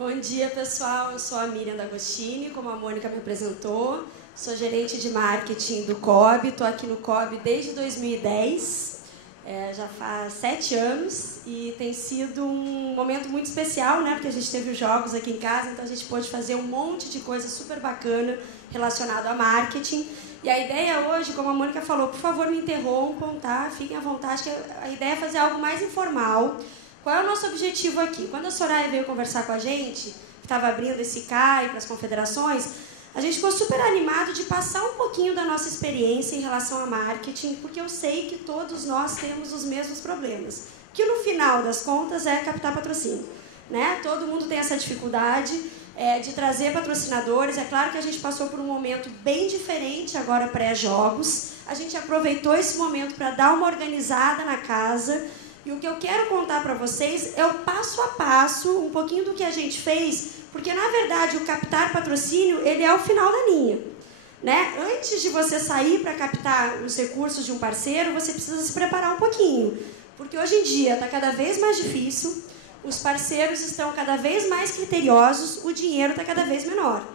Bom dia, pessoal. Eu sou a Miriam D'Agostini, como a Mônica me apresentou. Sou gerente de marketing do COB. Estou aqui no COB desde 2010. Já faz 7 anos e tem sido um momento muito especial, né? Porque a gente teve os jogos aqui em casa, então a gente pôde fazer um monte de coisa super bacana relacionado a marketing. E a ideia hoje, como a Mônica falou, por favor, me interrompam, tá? Fiquem à vontade, que a ideia é fazer algo mais informal. Qual é o nosso objetivo aqui? Quando a Soraya veio conversar com a gente, que estava abrindo esse CAI para as confederações, a gente ficou super animado de passar um pouquinho da nossa experiência em relação a marketing, porque eu sei que todos nós temos os mesmos problemas, que no final das contas é captar patrocínio, né? Todo mundo tem essa dificuldade de trazer patrocinadores. É claro que a gente passou por um momento bem diferente agora pré-jogos. A gente aproveitou esse momento para dar uma organizada na casa. E o que eu quero contar para vocês é o passo a passo, um pouquinho do que a gente fez, porque, na verdade, o captar patrocínio, ele é o final da linha, né? Antes de você sair para captar os recursos de um parceiro, você precisa se preparar um pouquinho, porque hoje em dia está cada vez mais difícil, os parceiros estão cada vez mais criteriosos, o dinheiro está cada vez menor.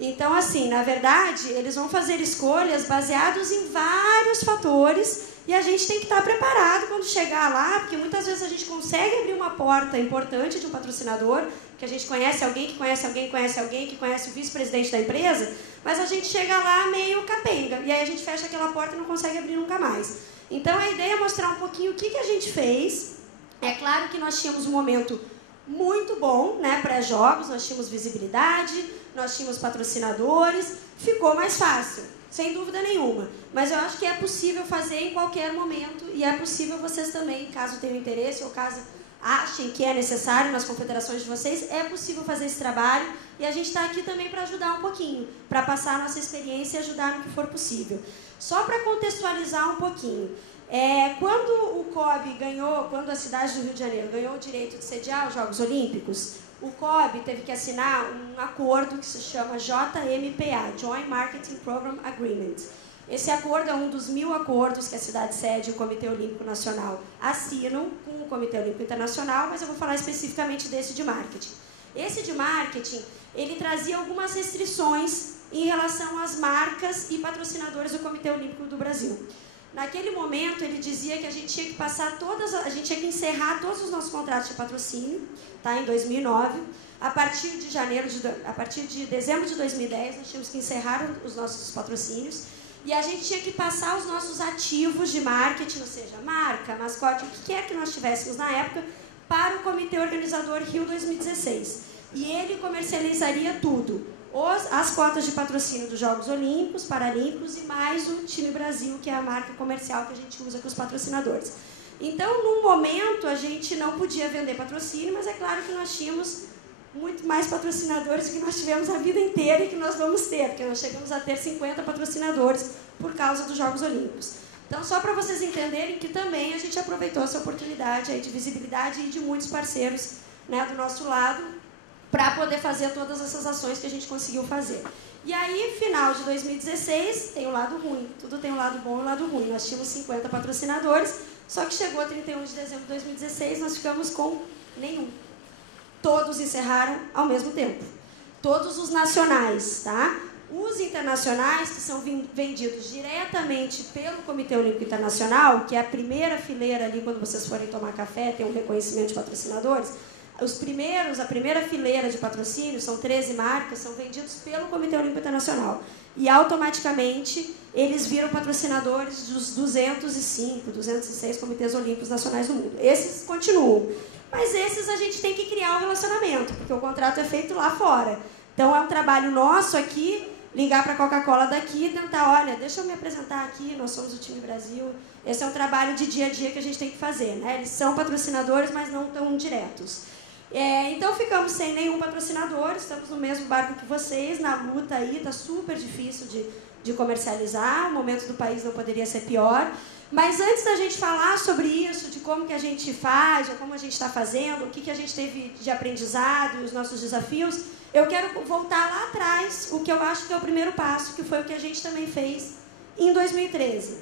Então, assim, na verdade, eles vão fazer escolhas baseadas em vários fatores. E a gente tem que estar preparado quando chegar lá, porque muitas vezes a gente consegue abrir uma porta importante de um patrocinador, que a gente conhece alguém, que conhece alguém, que conhece alguém, que conhece o vice-presidente da empresa, mas a gente chega lá meio capenga, e aí a gente fecha aquela porta e não consegue abrir nunca mais. Então a ideia é mostrar um pouquinho o que a gente fez. É claro que nós tínhamos um momento muito bom, né, pré-jogos, nós tínhamos visibilidade, nós tínhamos patrocinadores, ficou mais fácil. Sem dúvida nenhuma. Mas eu acho que é possível fazer em qualquer momento e é possível vocês também, caso tenham interesse ou caso achem que é necessário nas confederações de vocês, é possível fazer esse trabalho e a gente está aqui também para ajudar um pouquinho, para passar a nossa experiência e ajudar no que for possível. Só para contextualizar um pouquinho, quando o COB ganhou, quando a cidade do Rio de Janeiro ganhou o direito de sediar os Jogos Olímpicos, o COB teve que assinar um acordo que se chama JMPA, Joint Marketing Program Agreement. Esse acordo é um dos 1000 acordos que a cidade sede e o Comitê Olímpico Nacional assinam com o Comitê Olímpico Internacional, mas eu vou falar especificamente desse de marketing. Esse de marketing, ele trazia algumas restrições em relação às marcas e patrocinadores do Comitê Olímpico do Brasil. Naquele momento, ele dizia que a gente tinha que encerrar todos os nossos contratos de patrocínio, tá, em 2009. A partir de dezembro de 2010, nós tínhamos que encerrar os nossos patrocínios e a gente tinha que passar os nossos ativos de marketing, ou seja, marca, mascote, o que quer que nós tivéssemos na época, para o Comitê Organizador Rio 2016. E ele comercializaria tudo. As cotas de patrocínio dos Jogos Olímpicos, Paralímpicos e mais o Time Brasil, que é a marca comercial que a gente usa com os patrocinadores. Então, num momento, a gente não podia vender patrocínio, mas é claro que nós tínhamos muito mais patrocinadores que nós tivemos a vida inteira e que nós vamos ter, porque nós chegamos a ter 50 patrocinadores por causa dos Jogos Olímpicos. Então, só para vocês entenderem que também a gente aproveitou essa oportunidade aí de visibilidade e de muitos parceiros, né, do nosso lado, para poder fazer todas essas ações que a gente conseguiu fazer. E aí, final de 2016, tem o lado ruim. Tudo tem um lado bom e um lado ruim. Nós tínhamos 50 patrocinadores, só que chegou a 31 de dezembro de 2016, nós ficamos com nenhum. Todos encerraram ao mesmo tempo. Todos os nacionais, tá? Os internacionais, que são vendidos diretamente pelo Comitê Olímpico Internacional, que é a primeira fileira ali, quando vocês forem tomar café, tem um reconhecimento de patrocinadores. A primeira fileira de patrocínio, são 13 marcas, são vendidos pelo Comitê Olímpico Internacional. E, automaticamente, eles viram patrocinadores dos 205, 206 comitês olímpicos nacionais do mundo. Esses continuam. Mas esses a gente tem que criar um relacionamento, porque o contrato é feito lá fora. Então, é um trabalho nosso aqui, ligar para a Coca-Cola daqui e tentar, olha, deixa eu me apresentar aqui, nós somos o Time Brasil. Esse é um trabalho de dia a dia que a gente tem que fazer, né? Eles são patrocinadores, mas não tão diretos. Então ficamos sem nenhum patrocinador, estamos no mesmo barco que vocês, na luta aí, está super difícil de comercializar, o momento do país não poderia ser pior. Mas antes da gente falar sobre isso, de como que a gente faz, ou como a gente está fazendo, o que a gente teve de aprendizado e os nossos desafios, eu quero voltar lá atrás, o que eu acho que é o primeiro passo, que foi o que a gente também fez em 2013.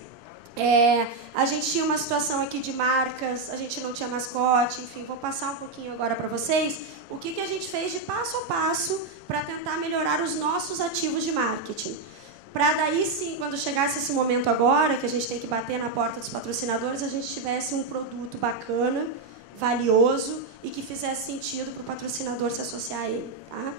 A gente tinha uma situação aqui de marcas, a gente não tinha mascote, enfim, vou passar um pouquinho agora para vocês o que a gente fez de passo a passo para tentar melhorar os nossos ativos de marketing. Para daí sim, quando chegasse esse momento agora, que a gente tem que bater na porta dos patrocinadores, a gente tivesse um produto bacana, valioso e que fizesse sentido para o patrocinador se associar a ele. Tá?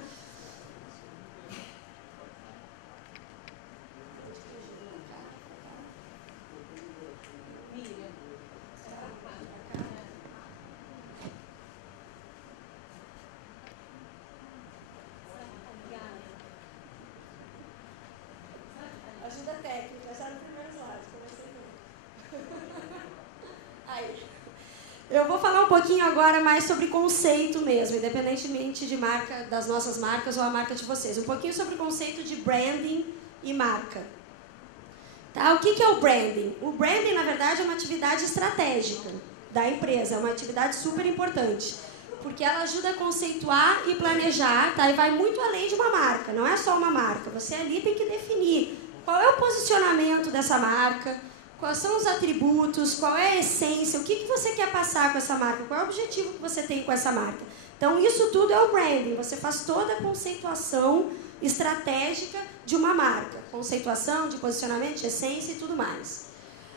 Ajuda técnica, já no primeiro slide, comecei Aí. Eu vou falar um pouquinho agora mais sobre conceito mesmo, independentemente de marca, das nossas marcas ou a marca de vocês. Um pouquinho sobre o conceito de branding e marca. Tá? O que é o branding? O branding, na verdade, é uma atividade estratégica da empresa, é uma atividade super importante, porque ela ajuda a conceituar e planejar, tá? E vai muito além de uma marca, não é só uma marca. Você ali tem que definir qual é o posicionamento dessa marca, quais são os atributos, qual é a essência, o que você quer passar com essa marca, qual é o objetivo que você tem com essa marca. Então, isso tudo é o branding. Você faz toda a conceituação estratégica de uma marca. Conceituação, de posicionamento, de essência e tudo mais.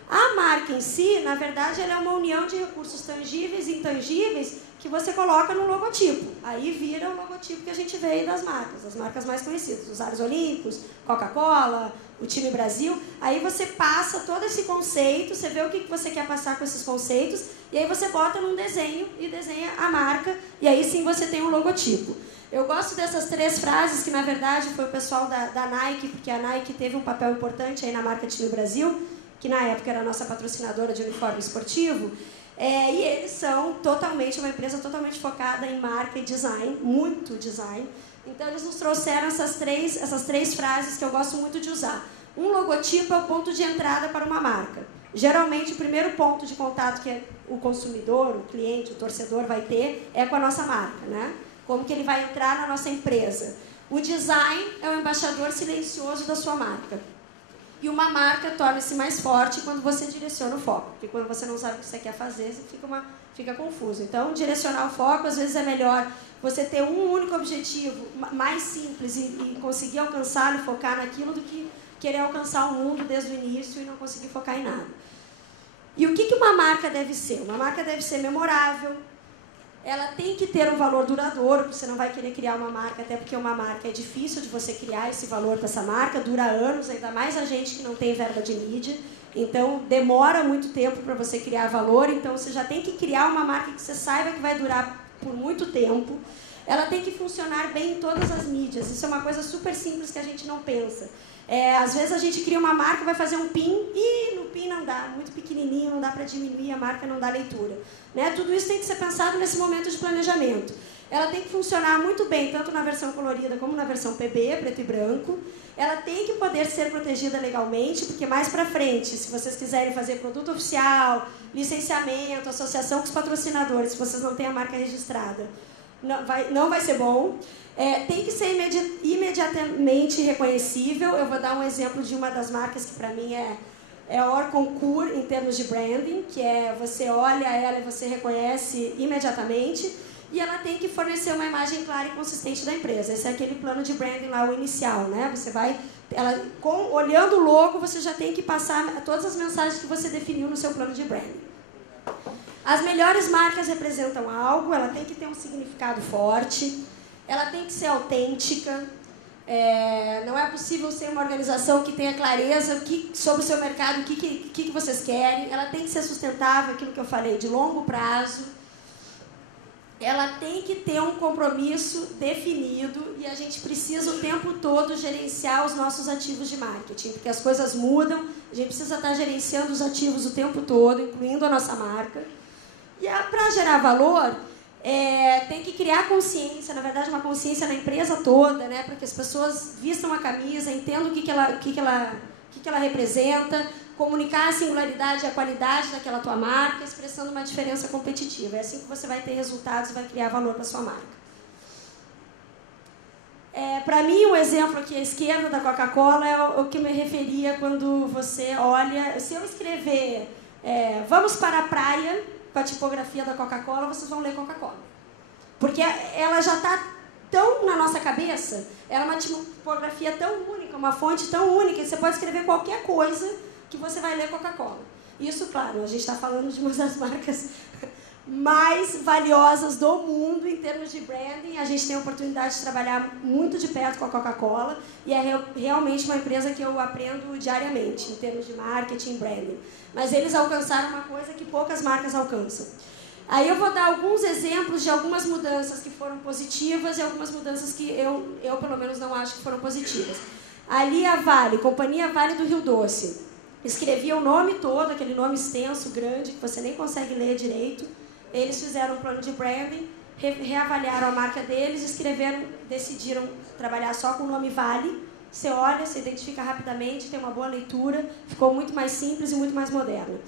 A marca em si, na verdade, ela é uma união de recursos tangíveis e intangíveis que você coloca no logotipo. Aí vira o logotipo que a gente vê aí das marcas, as marcas mais conhecidas, os Aros Olímpicos, Coca-Cola, o time Brasil. Aí você passa todo esse conceito, você vê o que você quer passar com esses conceitos, e aí você bota num desenho e desenha a marca, e aí sim você tem um logotipo. Eu gosto dessas 3 frases, que na verdade foi o pessoal da Nike, porque a Nike teve um papel importante aí na marca Time Brasil, que na época era a nossa patrocinadora de uniforme esportivo, e eles são uma empresa totalmente focada em marca e design, muito design. Então eles nos trouxeram essas três frases que eu gosto muito de usar. Um logotipo é o ponto de entrada para uma marca. Geralmente o primeiro ponto de contato que o consumidor, o cliente, o torcedor vai ter é com a nossa marca, né? Como que ele vai entrar na nossa empresa. O design é o embaixador silencioso da sua marca. E uma marca torna-se mais forte quando você direciona o foco. Porque quando você não sabe o que você quer fazer, você fica confuso. Então, direcionar o foco, às vezes é melhor você ter um único objetivo mais simples e conseguir alcançá-lo e focar naquilo do que querer alcançar o mundo desde o início e não conseguir focar em nada. E o que uma marca deve ser? Uma marca deve ser memorável. Ela tem que ter um valor duradouro, você não vai querer criar uma marca, até porque uma marca é difícil de você criar esse valor para essa marca, dura anos, ainda mais a gente que não tem verba de mídia, então demora muito tempo para você criar valor, então você já tem que criar uma marca que você saiba que vai durar por muito tempo. Ela tem que funcionar bem em todas as mídias, isso é uma coisa super simples que a gente não pensa. Às vezes a gente cria uma marca, vai fazer um PIN e no PIN não dá, muito pequenininho, não dá para diminuir, a marca não dá leitura. Né? Tudo isso tem que ser pensado nesse momento de planejamento. Ela tem que funcionar muito bem, tanto na versão colorida como na versão PB, preto e branco. Ela tem que poder ser protegida legalmente, porque mais para frente, se vocês quiserem fazer produto oficial, licenciamento, associação com os patrocinadores, se vocês não têm a marca registrada, não vai ser bom. Tem que ser imediatamente reconhecível. Eu vou dar um exemplo de uma das marcas que para mim é hors concours em termos de branding, que você olha ela e você reconhece imediatamente, e ela tem que fornecer uma imagem clara e consistente da empresa. Esse é aquele plano de branding lá, o inicial, né? Você vai, olhando o logo, você já tem que passar todas as mensagens que você definiu no seu plano de branding. As melhores marcas representam algo, ela tem que ter um significado forte, ela tem que ser autêntica. Não é possível ser uma organização que tenha clareza sobre o seu mercado, o que vocês querem. Ela tem que ser sustentável, aquilo que eu falei, de longo prazo. Ela tem que ter um compromisso definido e a gente precisa o tempo todo gerenciar os nossos ativos de marketing, porque as coisas mudam, a gente precisa estar gerenciando os ativos o tempo todo, incluindo a nossa marca. E para gerar valor, tem que criar consciência, na verdade uma consciência na empresa toda, né, para que as pessoas vistam a camisa, entendam o que ela representa, comunicar a singularidade e a qualidade daquela tua marca, expressando uma diferença competitiva. É assim que você vai ter resultados e vai criar valor para a sua marca. Para mim, o exemplo aqui à esquerda da Coca-Cola é o que me referia quando você olha... Se eu escrever vamos para a praia, com a tipografia da Coca-Cola, vocês vão ler Coca-Cola. Porque ela já está tão na nossa cabeça, ela é uma tipografia tão única, uma fonte tão única, que você pode escrever qualquer coisa que você vai ler Coca-Cola. Isso, claro, a gente está falando de uma das marcas mais valiosas do mundo em termos de branding. A gente tem a oportunidade de trabalhar muito de perto com a Coca-Cola e é realmente uma empresa que eu aprendo diariamente em termos de marketing e branding. Mas eles alcançaram uma coisa que poucas marcas alcançam. Aí eu vou dar alguns exemplos de algumas mudanças que foram positivas e algumas mudanças que eu pelo menos não acho que foram positivas. Ali a Vale, Companhia Vale do Rio Doce, escrevia o nome todo, aquele nome extenso, grande, que você nem consegue ler direito. Eles fizeram um plano de branding, reavaliaram a marca deles, decidiram trabalhar só com o nome Vale. Você olha, você identifica rapidamente, tem uma boa leitura, ficou muito mais simples e muito mais moderno.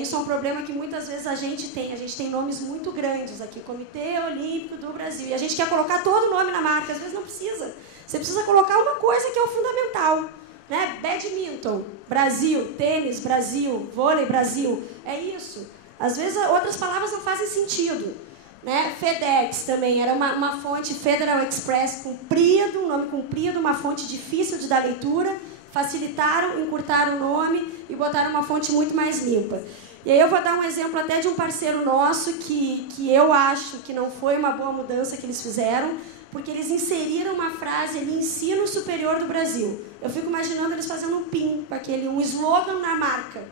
Isso é um problema que muitas vezes a gente tem nomes muito grandes aqui, Comitê Olímpico do Brasil, e a gente quer colocar todo o nome na marca, às vezes não precisa. Você precisa colocar uma coisa que é o fundamental, né? Badminton, Brasil, tênis, Brasil, vôlei, Brasil, é isso. Às vezes outras palavras não fazem sentido, né? FedEx também era uma fonte, Federal Express, comprido, um nome comprido, uma fonte difícil de dar leitura, facilitaram, encurtaram o nome e botaram uma fonte muito mais limpa. E aí eu vou dar um exemplo até de um parceiro nosso que eu acho que não foi uma boa mudança que eles fizeram, porque eles inseriram uma frase ali, Ensino Superior do Brasil. Eu fico imaginando eles fazendo um PIN, um slogan na marca.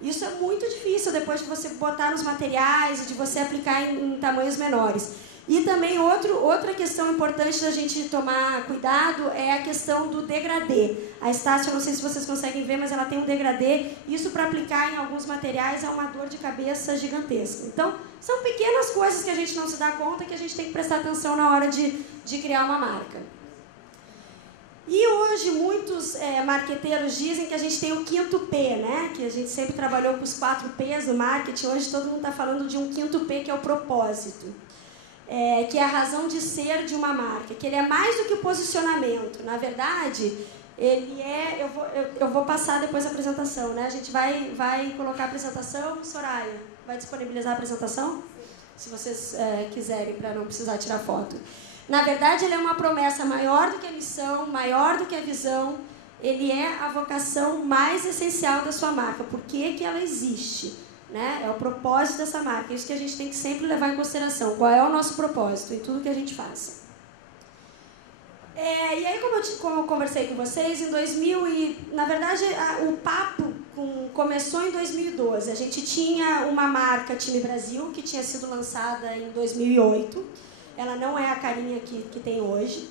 Isso é muito difícil depois de você botar nos materiais e de você aplicar em tamanhos menores. E também outra questão importante da gente tomar cuidado é a questão do degradê. A Estácio, eu não sei se vocês conseguem ver, mas ela tem um degradê. Isso para aplicar em alguns materiais é uma dor de cabeça gigantesca. Então, são pequenas coisas que a gente não se dá conta que a gente tem que prestar atenção na hora de criar uma marca. E hoje muitos marqueteiros dizem que a gente tem o 5º P, né? Que a gente sempre trabalhou com os 4 P's do marketing. Hoje todo mundo está falando de um 5º P, que é o propósito. Que é a razão de ser de uma marca. Que ele é mais do que o posicionamento. Na verdade, ele é... Eu vou passar depois a apresentação, né? A gente vai colocar a apresentação. Soraya, vai disponibilizar a apresentação? Se vocês quiserem, para não precisar tirar foto. Na verdade, ele é uma promessa maior do que a missão, maior do que a visão. Ele é a vocação mais essencial da sua marca. Por que ela existe? Né? É o propósito dessa marca. Isso que a gente tem que sempre levar em consideração. Qual é o nosso propósito em tudo que a gente faça. E aí, como eu conversei com vocês, na verdade, o papo começou em 2012. A gente tinha uma marca, Time Brasil, que tinha sido lançada em 2008. Ela não é a carinha que tem hoje.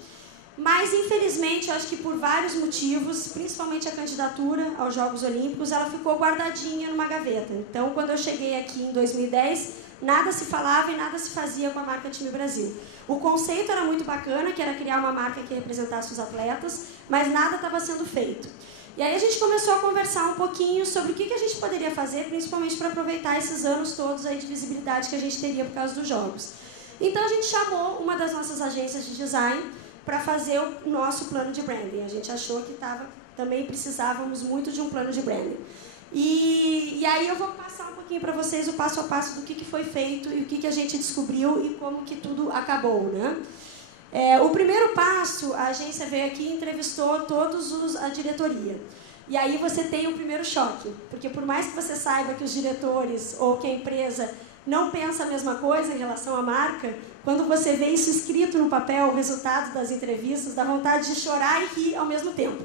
Mas, infelizmente, eu acho que por vários motivos, principalmente a candidatura aos Jogos Olímpicos, ela ficou guardadinha numa gaveta. Então, quando eu cheguei aqui em 2010, nada se falava e nada se fazia com a marca Time Brasil. O conceito era muito bacana, que era criar uma marca que representasse os atletas, mas nada estava sendo feito. E aí a gente começou a conversar um pouquinho sobre o que a gente poderia fazer, principalmente para aproveitar esses anos todos aí de visibilidade que a gente teria por causa dos Jogos. Então, a gente chamou uma das nossas agências de design para fazer o nosso plano de branding. A gente achou que também precisávamos muito de um plano de branding. E aí eu vou passar um pouquinho para vocês o passo a passo do que foi feito e o que a gente descobriu e como que tudo acabou, né? O primeiro passo, a agência veio aqui e entrevistou a diretoria. E aí você tem o primeiro choque, porque por mais que você saiba que os diretores ou que a empresa não pensa a mesma coisa em relação à marca, quando você vê isso escrito no papel, o resultado das entrevistas, dá vontade de chorar e rir ao mesmo tempo.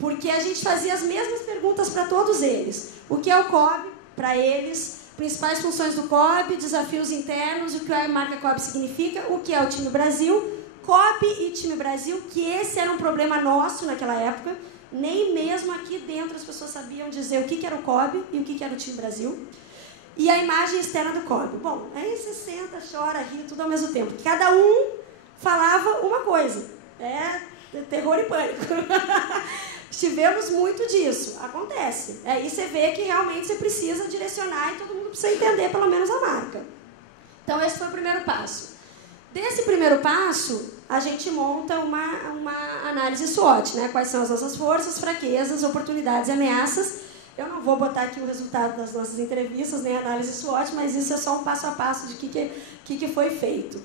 Porque a gente fazia as mesmas perguntas para todos eles. O que é o COB para eles, principais funções do COB, desafios internos, o que a marca COB significa, o que é o Time Brasil, COB e Time Brasil, que esse era um problema nosso naquela época, nem mesmo aqui dentro as pessoas sabiam dizer o que era o COB e o que era o Time Brasil. E a imagem externa do COB. Bom, aí você senta, chora, ri, tudo ao mesmo tempo. Cada um falava uma coisa. Terror e pânico. Tivemos muito disso. Acontece. Aí você vê que realmente você precisa direcionar e todo mundo precisa entender pelo menos a marca. Então, esse foi o primeiro passo. Desse primeiro passo, a gente monta uma análise SWOT, né? Quais são as nossas forças, fraquezas, oportunidades e ameaças. Eu não vou botar aqui o resultado das nossas entrevistas, nem análise SWOT, mas isso é só um passo a passo de que foi feito.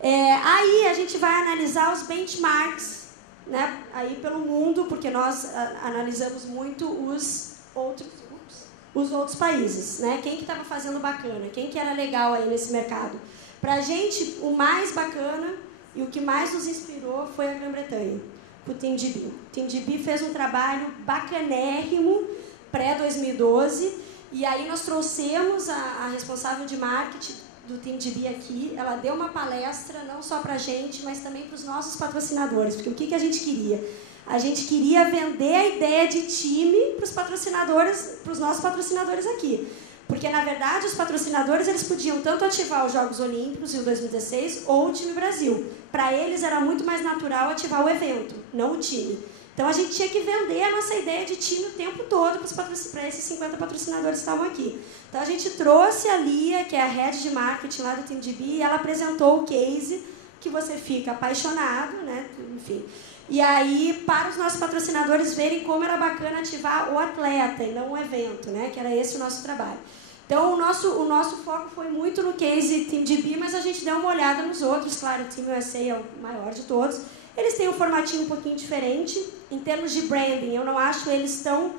Aí a gente vai analisar os benchmarks, né? Aí pelo mundo, porque nós analisamos muito os outros países, né? Quem que estava fazendo bacana, quem que era legal aí nesse mercado. Para a gente, o mais bacana e o que mais nos inspirou foi a Grã-Bretanha, o TeamDB. O TeamDB fez um trabalho bacanérrimo pré-2012, e aí nós trouxemos a responsável de marketing do TeamDB aqui. Ela deu uma palestra não só para a gente, mas também para os nossos patrocinadores, porque o que a gente queria? A gente queria vender a ideia de time para os patrocinadores, para os nossos patrocinadores aqui. Porque, na verdade, os patrocinadores eles podiam tanto ativar os Jogos Olímpicos em 2016 ou o time Brasil. Para eles era muito mais natural ativar o evento, não o time. Então a gente tinha que vender a nossa ideia de time o tempo todo para esses 50 patrocinadores que estavam aqui. Então a gente trouxe a Lia, que é a head de marketing lá do TeamDB, e ela apresentou o case que você fica apaixonado, né? Enfim. E aí, para os nossos patrocinadores verem como era bacana ativar o atleta e não o evento, né? Que era esse o nosso trabalho. Então, o nosso foco foi muito no case TeamDB, mas a gente deu uma olhada nos outros. Claro, o Team USA é o maior de todos. Eles têm um formatinho um pouquinho diferente. Em termos de branding, eu não acho eles tão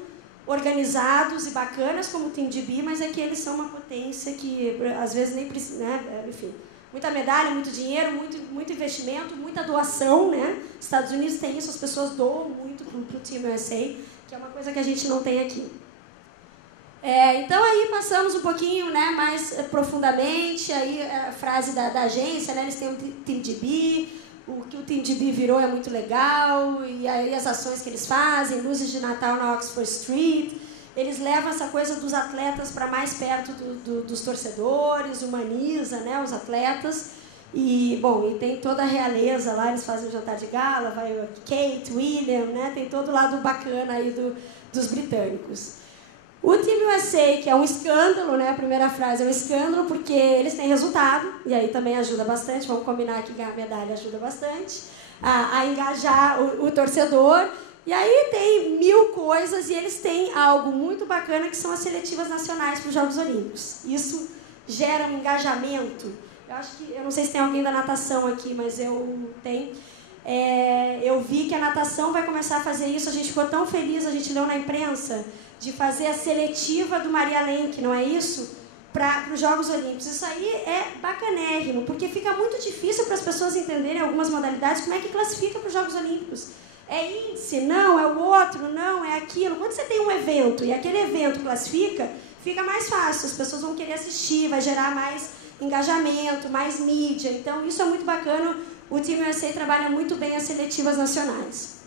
organizados e bacanas como o TeamDB, mas é que eles são uma potência que, às vezes, nem precisa, né? Enfim. Muita medalha, muito dinheiro, muito investimento, muita doação, né? Estados Unidos tem isso, as pessoas doam muito para o Team USA, que é uma coisa que a gente não tem aqui. Então aí passamos um pouquinho, né, mais profundamente, aí a frase da agência, né? Eles têm o TeamDB, o que o TeamDB virou é muito legal, e aí as ações que eles fazem, luzes de Natal na Oxford Street. Eles levam essa coisa dos atletas para mais perto dos torcedores, humaniza, né, os atletas. E, bom, e tem toda a realeza lá, eles fazem o jantar de gala, vai o Kate, William, né, tem todo o lado bacana aí dos britânicos. O Team USA, que é um escândalo, né, a primeira frase é um escândalo, porque eles têm resultado, e aí também ajuda bastante, vamos combinar que ganhar medalha ajuda bastante, a engajar o torcedor. E aí tem 1000 coisas, e eles têm algo muito bacana, que são as seletivas nacionais para os Jogos Olímpicos. Isso gera um engajamento. Eu não sei se tem alguém da natação aqui, mas eu tenho. Eu vi que a natação vai começar a fazer isso, a gente ficou tão feliz, a gente leu na imprensa, de fazer a seletiva do Maria Lenk, não é isso? Para os Jogos Olímpicos. Isso aí é bacanérrimo, porque fica muito difícil para as pessoas entenderem algumas modalidades, como é que classifica para os Jogos Olímpicos. É índice? Não. É o outro? Não. É aquilo. Quando você tem um evento e aquele evento classifica, fica mais fácil. As pessoas vão querer assistir, vai gerar mais engajamento, mais mídia. Então, isso é muito bacana. O Team USA trabalha muito bem as seletivas nacionais.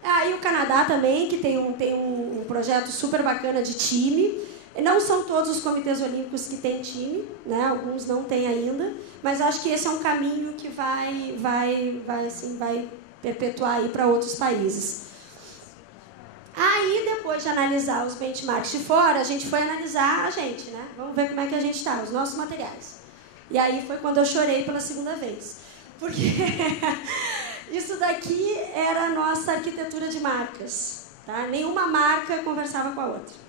Aí o Canadá também, que tem um projeto super bacana de time. Não são todos os comitês olímpicos que têm time, né? Alguns não têm ainda, mas acho que esse é um caminho que vai perpetuar aí para outros países. Aí, depois de analisar os benchmarks de fora, a gente foi analisar a gente, né? Vamos ver como é que a gente está, os nossos materiais. E aí foi quando eu chorei pela segunda vez. Porque isso daqui era a nossa arquitetura de marcas, tá? Nenhuma marca conversava com a outra.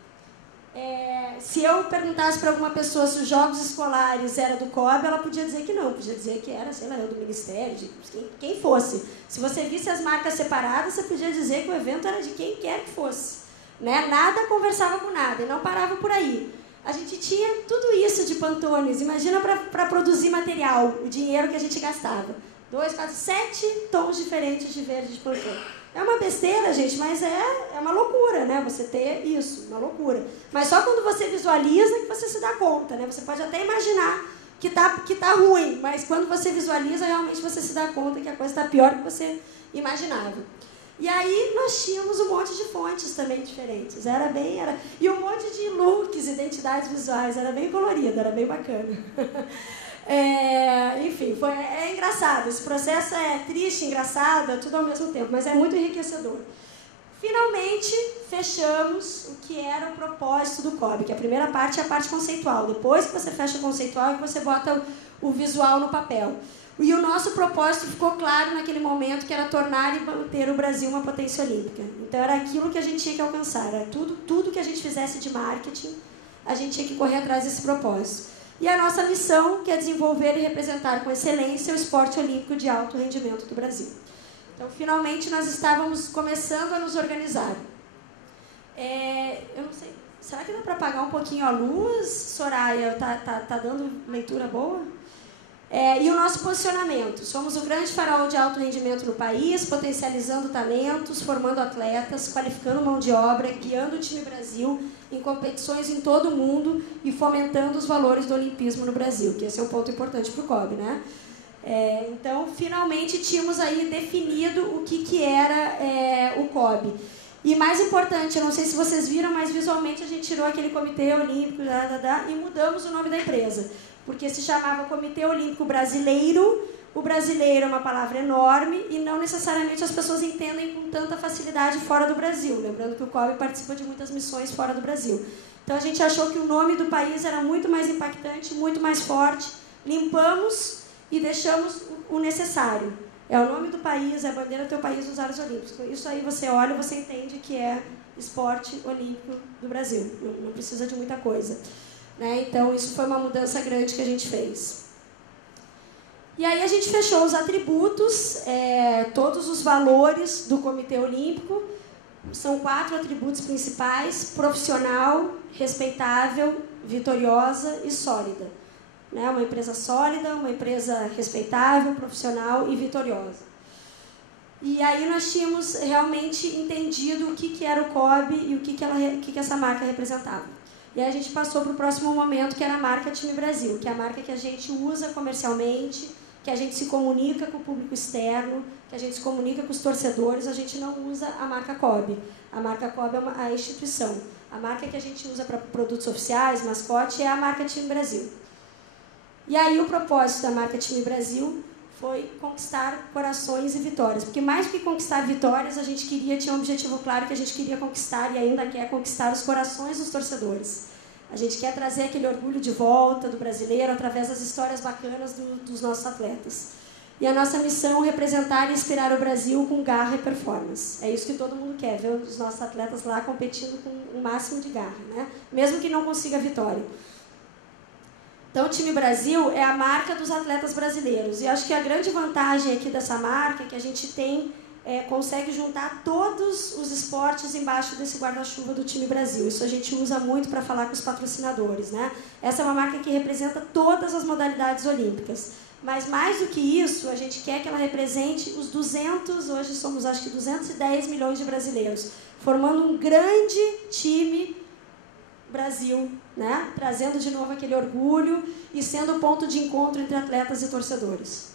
Se eu perguntasse para alguma pessoa se os jogos escolares era do COB, ela podia dizer que não, podia dizer que era, sei lá, do Ministério, de quem fosse. Se você visse as marcas separadas, você podia dizer que o evento era de quem quer que fosse, né? Nada conversava com nada, e não parava por aí. A gente tinha tudo isso de Pantones, imagina para produzir material, o dinheiro que a gente gastava. 2, 4, 7 tons diferentes de verde de Pantone. É uma besteira, gente, mas é uma loucura, né? Você ter isso, uma loucura. Mas só quando você visualiza que você se dá conta, né? Você pode até imaginar que tá ruim, mas quando você visualiza, realmente você se dá conta que a coisa está pior do que você imaginava. E aí nós tínhamos um monte de fontes também diferentes. E um monte de looks, identidades visuais. Era bem colorido, era bem bacana. Enfim, é engraçado. Esse processo é triste, engraçado, é tudo ao mesmo tempo, mas é muito enriquecedor. Finalmente, fechamos o que era o propósito do COB, que a primeira parte é a parte conceitual. Depois que você fecha o conceitual, você bota o visual no papel. E o nosso propósito ficou claro naquele momento, que era tornar e manter o Brasil uma potência olímpica. Então, era aquilo que a gente tinha que alcançar. Era tudo que a gente fizesse de marketing, a gente tinha que correr atrás desse propósito. E a nossa missão, que é desenvolver e representar com excelência o esporte olímpico de alto rendimento do Brasil. Então, finalmente, nós estávamos começando a nos organizar. Eu não sei, será que dá para apagar um pouquinho a luz, Soraya? Tá dando leitura boa? E o nosso posicionamento. Somos o grande farol de alto rendimento no país, potencializando talentos, formando atletas, qualificando mão de obra, guiando o time Brasil em competições em todo o mundo e fomentando os valores do olimpismo no Brasil, que esse é um ponto importante para o COB, né? Então, finalmente, tínhamos aí definido o que era o COB. E mais importante, eu não sei se vocês viram, mas visualmente a gente tirou aquele Comitê Olímpico e mudamos o nome da empresa, porque se chamava Comitê Olímpico Brasileiro. O brasileiro é uma palavra enorme e não necessariamente as pessoas entendem com tanta facilidade fora do Brasil. Lembrando que o COB participa de muitas missões fora do Brasil. Então, a gente achou que o nome do país era muito mais impactante, muito mais forte. Limpamos e deixamos o necessário. É o nome do país, é a bandeira do teu país, os aros olímpicos. Isso aí você olha e você entende que é esporte olímpico do Brasil. Não precisa de muita coisa. Né? Então, isso foi uma mudança grande que a gente fez. E aí a gente fechou os atributos, todos os valores do Comitê Olímpico. São 4 atributos principais: profissional, respeitável, vitoriosa e sólida. Né? Uma empresa sólida, uma empresa respeitável, profissional e vitoriosa. E aí nós tínhamos realmente entendido o que era o COB e o que essa marca representava. E aí a gente passou para o próximo momento, que era a marca Time Brasil, que é a marca que a gente usa comercialmente, que a gente se comunica com o público externo, que a gente se comunica com os torcedores. A gente não usa a marca COB. A marca COB é a instituição. A marca que a gente usa para produtos oficiais, mascote, é a marca Time Brasil. E aí o propósito da marca Time Brasil foi conquistar corações e vitórias. Porque mais do que conquistar vitórias, a gente tinha um objetivo claro, que a gente queria conquistar e ainda quer conquistar os corações dos torcedores. A gente quer trazer aquele orgulho de volta do brasileiro através das histórias bacanas dos nossos atletas. E a nossa missão é representar e inspirar o Brasil com garra e performance. É isso que todo mundo quer, ver os nossos atletas lá competindo com o máximo de garra, né? Mesmo que não consiga a vitória. Então, o Time Brasil é a marca dos atletas brasileiros. E acho que a grande vantagem aqui dessa marca é que a gente consegue juntar todos os esportes embaixo desse guarda-chuva do Time Brasil. Isso a gente usa muito para falar com os patrocinadores, né? Essa é uma marca que representa todas as modalidades olímpicas. Mas, mais do que isso, a gente quer que ela represente os 200, hoje somos acho que 210 milhões de brasileiros, formando um grande time Brasil, né? Trazendo de novo aquele orgulho e sendo o ponto de encontro entre atletas e torcedores.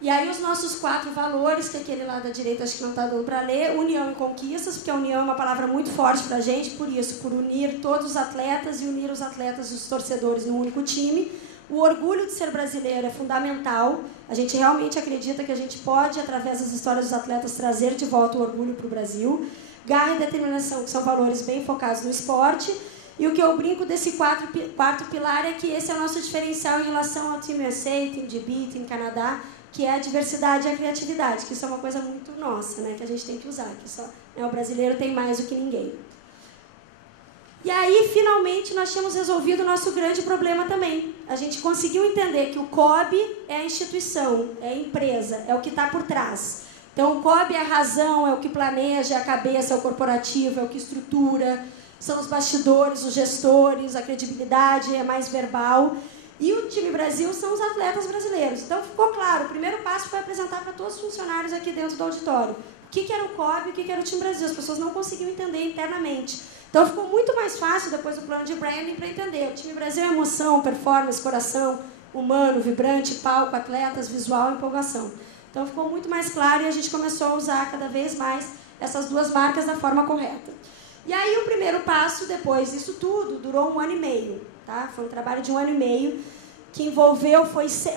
E aí os nossos 4 valores, que aquele lá da direita acho que não está dando para ler: união e conquistas, porque a união é uma palavra muito forte para a gente, por unir todos os atletas e unir os atletas e os torcedores num único time. O orgulho de ser brasileiro é fundamental. A gente realmente acredita que a gente pode, através das histórias dos atletas, trazer de volta o orgulho para o Brasil. Garra e determinação, que são valores bem focados no esporte. E o que eu brinco desse quarto pilar é que esse é o nosso diferencial em relação ao Team USA, Team GB, Team Canadá, que é a diversidade e a criatividade, que isso é uma coisa muito nossa, né, que a gente tem que usar, que o brasileiro tem mais do que ninguém. E aí, finalmente, nós tínhamos resolvido o nosso grande problema também. A gente conseguiu entender que o COB é a instituição, é a empresa, é o que está por trás. Então, o COB é a razão, é o que planeja, é a cabeça, é o corporativo, é o que estrutura, são os bastidores, os gestores, a credibilidade é mais verbal. E o Time Brasil são os atletas brasileiros. Então, ficou claro, o primeiro passo foi apresentar para todos os funcionários aqui dentro do auditório o que era o COB e o que era o Time Brasil. As pessoas não conseguiam entender internamente. Então, ficou muito mais fácil, depois do plano de branding, para entender. O Time Brasil é emoção, performance, coração, humano, vibrante, palco, atletas, visual, empolgação. Então, ficou muito mais claro e a gente começou a usar cada vez mais essas 2 marcas da forma correta. E aí, o primeiro passo, depois disso tudo, durou 1 ano e meio. Tá? Foi um trabalho de 1 ano e meio, que envolveu,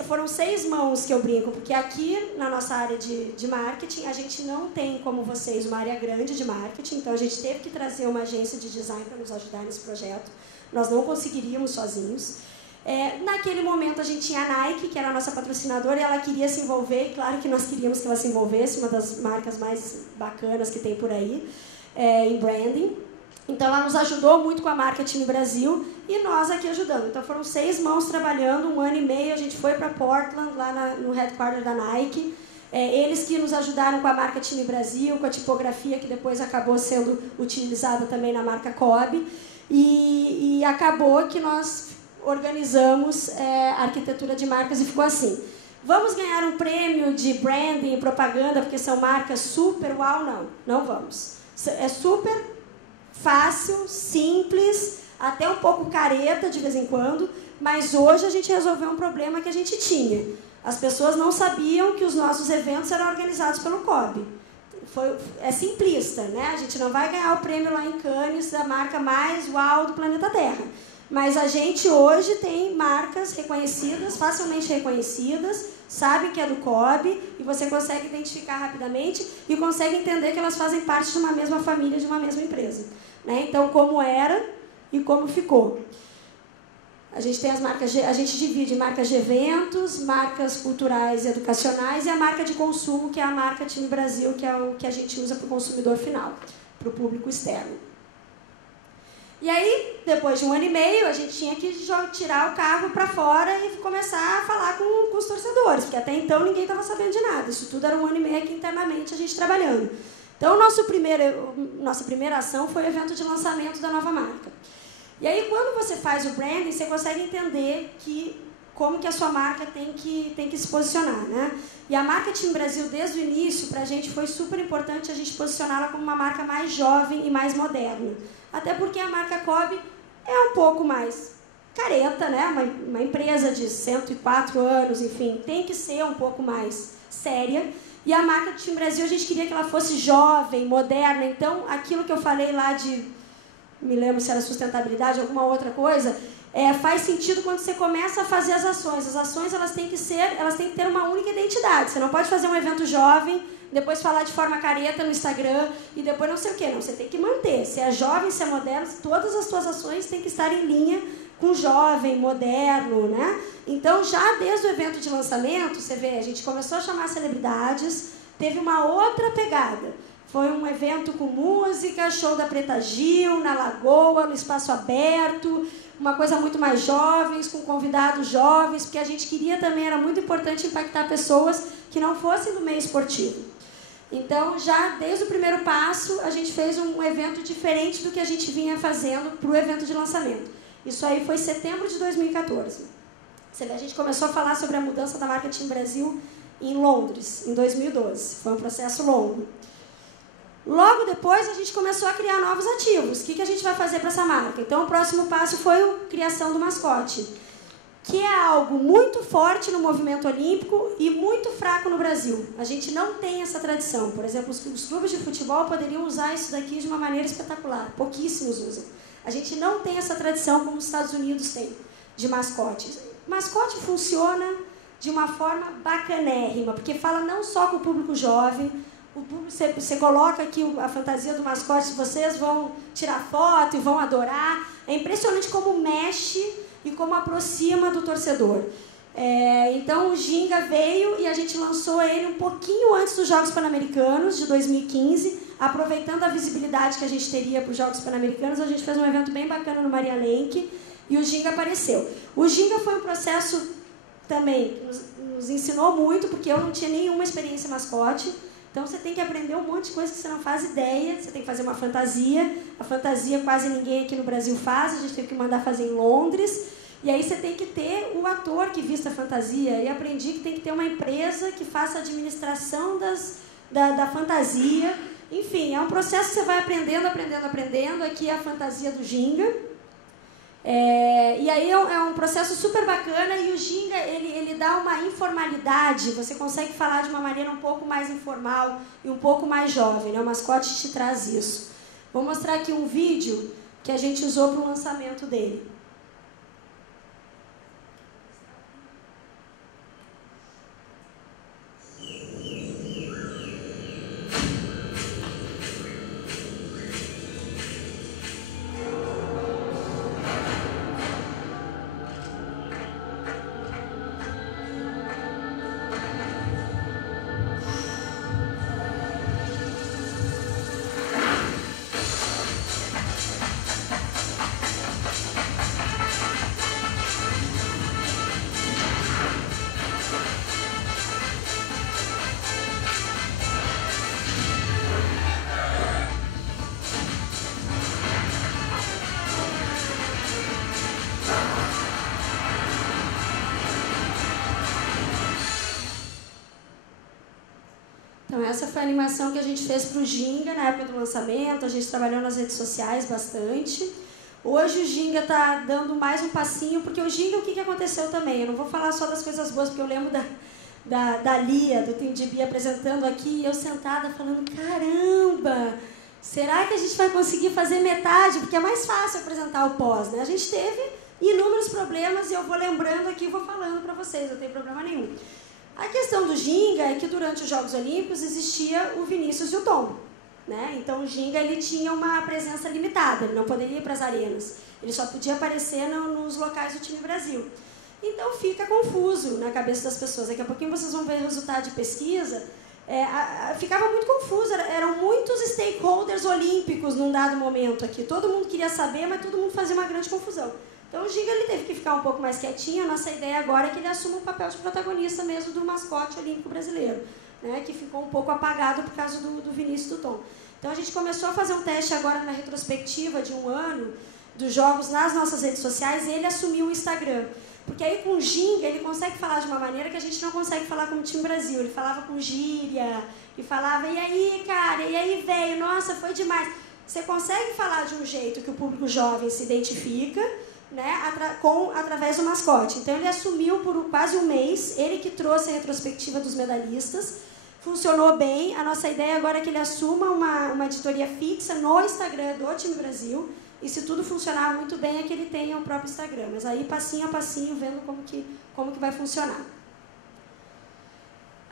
foram 6 mãos que eu brinco, porque aqui na nossa área de marketing, a gente não tem, como vocês, uma área grande de marketing, então a gente teve que trazer uma agência de design para nos ajudar nesse projeto. Nós não conseguiríamos sozinhos. Naquele momento a gente tinha a Nike, que era a nossa patrocinadora, e ela queria se envolver, e claro que nós queríamos que ela se envolvesse, uma das marcas mais bacanas que tem por aí, em branding. Então ela nos ajudou muito com a Marketing Brasil e nós aqui ajudando. Então foram 6 mãos trabalhando, 1 ano e meio, a gente foi para Portland, lá no headquarter da Nike. Eles que nos ajudaram com a Marketing Brasil, com a tipografia que depois acabou sendo utilizada também na marca Cobb. E acabou que nós organizamos a arquitetura de marcas e ficou assim. Vamos ganhar um prêmio de branding e propaganda porque são marcas super uau? Não, não vamos. É super fácil, simples, até um pouco careta de vez em quando, mas hoje a gente resolveu um problema que a gente tinha. As pessoas não sabiam que os nossos eventos eram organizados pelo Cobb. É simplista, né? A gente não vai ganhar o prêmio lá em Cannes da marca mais uau do planeta Terra. Mas a gente hoje tem marcas reconhecidas, facilmente reconhecidas, sabe que é do Cobb, e você consegue identificar rapidamente e consegue entender que elas fazem parte de uma mesma família, de uma mesma empresa. Né? Então, como era e como ficou. A gente tem as marcas, a gente divide marcas de eventos, marcas culturais e educacionais e a marca de consumo, que é a Marketing Brasil, que é o que a gente usa para o consumidor final, para o público externo. E aí, depois de 1 ano e meio, a gente tinha que tirar o carro para fora e começar a falar com os torcedores, porque até então ninguém estava sabendo de nada. Isso tudo era 1 ano e meio aqui internamente, a gente trabalhando. Então, nossa primeira ação foi o evento de lançamento da nova marca. E aí, quando você faz o branding, você consegue entender como que a sua marca tem que se posicionar, né? E a Marketing Brasil, desde o início, para a gente foi super importante a gente posicioná-la como uma marca mais jovem e mais moderna. Até porque a marca Cobb é um pouco mais careta, né? Uma empresa de 104 anos, enfim, tem que ser um pouco mais séria. E a Marketing Brasil, a gente queria que ela fosse jovem, moderna. Então, aquilo que eu falei lá me lembro se era sustentabilidade, alguma outra coisa, faz sentido quando você começa a fazer as ações. As ações elas têm que ter uma única identidade. Você não pode fazer um evento jovem, depois falar de forma careta no Instagram e depois não sei o quê. Não, você tem que manter. Se é jovem, se é moderno, todas as suas ações têm que estar em linha com jovem, moderno, né? Então, já desde o evento de lançamento, você vê, a gente começou a chamar celebridades, teve uma outra pegada. Foi um evento com música, show da Preta Gil, na Lagoa, no espaço aberto, uma coisa muito mais jovens, com convidados jovens, porque a gente queria também, era muito importante impactar pessoas que não fossem do meio esportivo. Então, já desde o primeiro passo, a gente fez um evento diferente do que a gente vinha fazendo para o evento de lançamento. Isso aí foi em setembro de 2014. Você vê, a gente começou a falar sobre a mudança da Marketing Brasil em Londres, em 2012. Foi um processo longo. Logo depois, a gente começou a criar novos ativos. O que a gente vai fazer para essa marca? Então, o próximo passo foi a criação do mascote, que é algo muito forte no movimento olímpico e muito fraco no Brasil. A gente não tem essa tradição. Por exemplo, os clubes de futebol poderiam usar isso daqui de uma maneira espetacular. Pouquíssimos usam. A gente não tem essa tradição como os Estados Unidos têm, de mascotes. Mascote funciona de uma forma bacanérrima, porque fala não só com o público jovem. Você coloca aqui a fantasia do mascote, vocês vão tirar foto e vão adorar. É impressionante como mexe e como aproxima do torcedor. Então o Ginga veio e a gente lançou ele um pouquinho antes dos Jogos Pan-Americanos de 2015, aproveitando a visibilidade que a gente teria para os Jogos Pan-Americanos. A gente fez um evento bem bacana no Maria Lenk e o Ginga apareceu. O Ginga foi um processo também que nos ensinou muito, porque eu não tinha nenhuma experiência mascote. Então, você tem que aprender um monte de coisa que você não faz ideia. Você tem que fazer uma fantasia. A fantasia quase ninguém aqui no Brasil faz. A gente teve que mandar fazer em Londres. E aí você tem que ter o ator que vista a fantasia. E aprendi que tem que ter uma empresa que faça a administração da fantasia. Enfim, é um processo que você vai aprendendo. Aqui é a fantasia do Ginga. E aí é um processo super bacana e o Ginga, ele dá uma informalidade, você consegue falar de uma maneira um pouco mais informal e um pouco mais jovem, né? O mascote te traz isso. Vou mostrar aqui um vídeo que a gente usou para o lançamento dele. Essa foi a animação que a gente fez para o Ginga na época do lançamento, a gente trabalhou nas redes sociais bastante. Hoje o Ginga está dando mais um passinho, porque o Ginga, o que aconteceu também? Eu não vou falar só das coisas boas, porque eu lembro da Lia, do Team DB, apresentando aqui, e eu sentada falando, caramba, será que a gente vai conseguir fazer metade? Porque é mais fácil apresentar o pós, né? A gente teve inúmeros problemas, e eu vou lembrando aqui e vou falando para vocês, não tem problema nenhum. A questão do Ginga é que durante os Jogos Olímpicos existia o Vinícius e o Tom, né? Então o Ginga ele tinha uma presença limitada, ele não poderia ir para as arenas, ele só podia aparecer nos locais do time Brasil. Então fica confuso na cabeça das pessoas. Daqui a pouquinho vocês vão ver o resultado de pesquisa. Ficava muito confuso, eram muitos stakeholders olímpicos num dado momento aqui. Todo mundo queria saber, mas todo mundo fazia uma grande confusão. Então o Ginga ele teve que ficar um pouco mais quietinho. A nossa ideia agora é que ele assuma o papel de protagonista mesmo do mascote olímpico brasileiro, né, que ficou um pouco apagado por causa do Vinícius e do Tom. Então a gente começou a fazer um teste agora na retrospectiva de 1 ano dos jogos nas nossas redes sociais, e ele assumiu o Instagram. Porque aí com o Ginga ele consegue falar de uma maneira que a gente não consegue falar como Time Brasil. Ele falava com gíria, e falava, e aí, cara, e aí, velho, nossa, foi demais. Você consegue falar de um jeito que o público jovem se identifica, né, através do mascote. Então ele assumiu por quase um mês, ele que trouxe a retrospectiva dos medalhistas, funcionou bem. A nossa ideia agora é que ele assuma uma editoria fixa no Instagram do Time Brasil, e se tudo funcionar muito bem é que ele tenha o próprio Instagram, mas aí passinho a passinho vendo como que vai funcionar.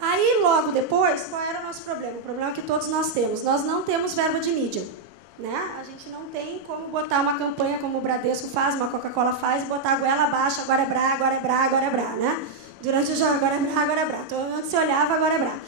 Aí logo depois, qual era o nosso problema? O problema que todos nós não temos verba de mídia. Né? A gente não tem como botar uma campanha como o Bradesco faz, uma Coca-Cola faz, botar a goela abaixo, agora é Brá, agora é Brá, agora é Brá, né? Durante o jogo, agora é Brá, agora é Brá. Então, antes você olhava, agora é Brá.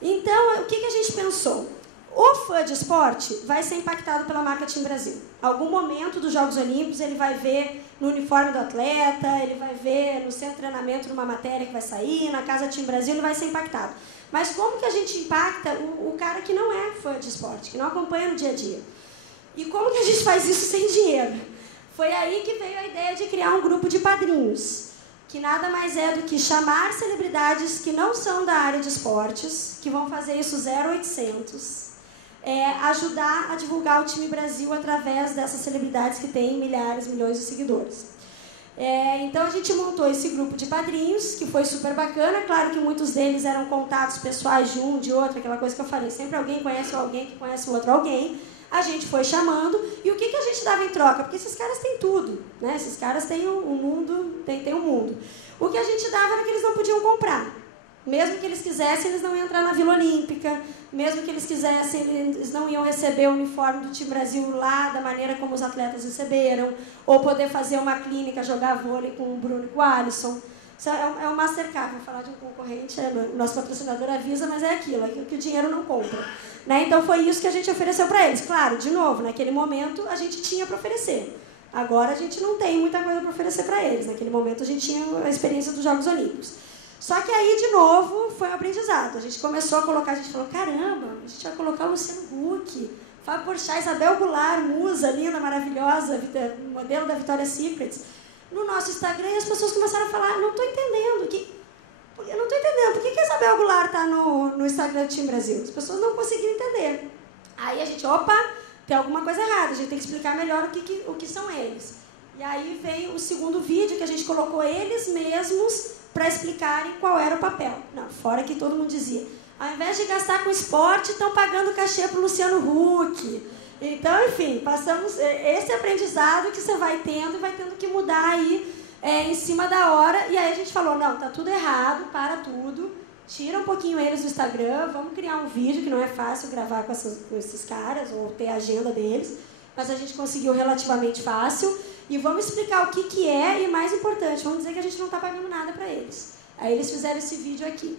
Então, o que a gente pensou? O fã de esporte vai ser impactado pela marca Team Brasil. Algum momento dos Jogos Olímpicos, ele vai ver no uniforme do atleta, ele vai ver no centro de treinamento, numa matéria que vai sair, na casa Team Brasil, ele vai ser impactado. Mas como que a gente impacta o cara que não é fã de esporte, que não acompanha no dia a dia? E como que a gente faz isso sem dinheiro? Foi aí que veio a ideia de criar um grupo de padrinhos, que nada mais é do que chamar celebridades que não são da área de esportes, que vão fazer isso 0800, ajudar a divulgar o Time Brasil através dessas celebridades que têm milhares, milhões de seguidores. Então a gente montou esse grupo de padrinhos, que foi super bacana. Claro que muitos deles eram contatos pessoais de um, de outro, aquela coisa que eu falei, sempre alguém conhece alguém que conhece o outro alguém. A gente foi chamando, e o que a gente dava em troca? Porque esses caras têm tudo, né? Esses caras têm o mundo, tem o mundo. O que a gente dava era que eles não podiam comprar. Mesmo que eles quisessem, eles não iam entrar na Vila Olímpica, mesmo que eles quisessem, eles não iam receber o uniforme do Time Brasil lá, da maneira como os atletas receberam, ou poder fazer uma clínica, jogar vôlei com o Bruno e com o Alisson. Isso é o Mastercard, vou falar de um concorrente, o nosso patrocinador avisa, mas é aquilo que o dinheiro não compra. Né? Então foi isso que a gente ofereceu para eles. Claro, de novo, naquele momento a gente tinha para oferecer. Agora a gente não tem muita coisa para oferecer para eles. Naquele momento a gente tinha a experiência dos Jogos Olímpicos. Só que aí, de novo, foi um aprendizado. A gente começou a colocar, a gente falou, caramba, a gente vai colocar o Luciano Huck, Fábio Porchat, Isabel Goulart, musa, linda, maravilhosa, modelo da Victoria's Secret, no nosso Instagram, e as pessoas começaram a falar, não estou entendendo, por que a Isabel Goulart está no Instagram do Time Brasil? As pessoas não conseguiram entender. Aí a gente, opa, tem alguma coisa errada, a gente tem que explicar melhor o que são eles. E aí veio o segundo vídeo, que a gente colocou eles mesmos para explicarem qual era o papel. Não, fora que todo mundo dizia, ao invés de gastar com esporte, estão pagando cachê para o Luciano Huck. Então, enfim, passamos esse aprendizado que você vai tendo e vai tendo que mudar aí em cima da hora. E aí a gente falou, não, tá tudo errado, para tudo, tira um pouquinho eles do Instagram, vamos criar um vídeo, que não é fácil gravar com esses caras, ou ter a agenda deles, mas a gente conseguiu relativamente fácil. E vamos explicar o que é, e mais importante, vamos dizer que a gente não está pagando nada para eles. Aí eles fizeram esse vídeo aqui.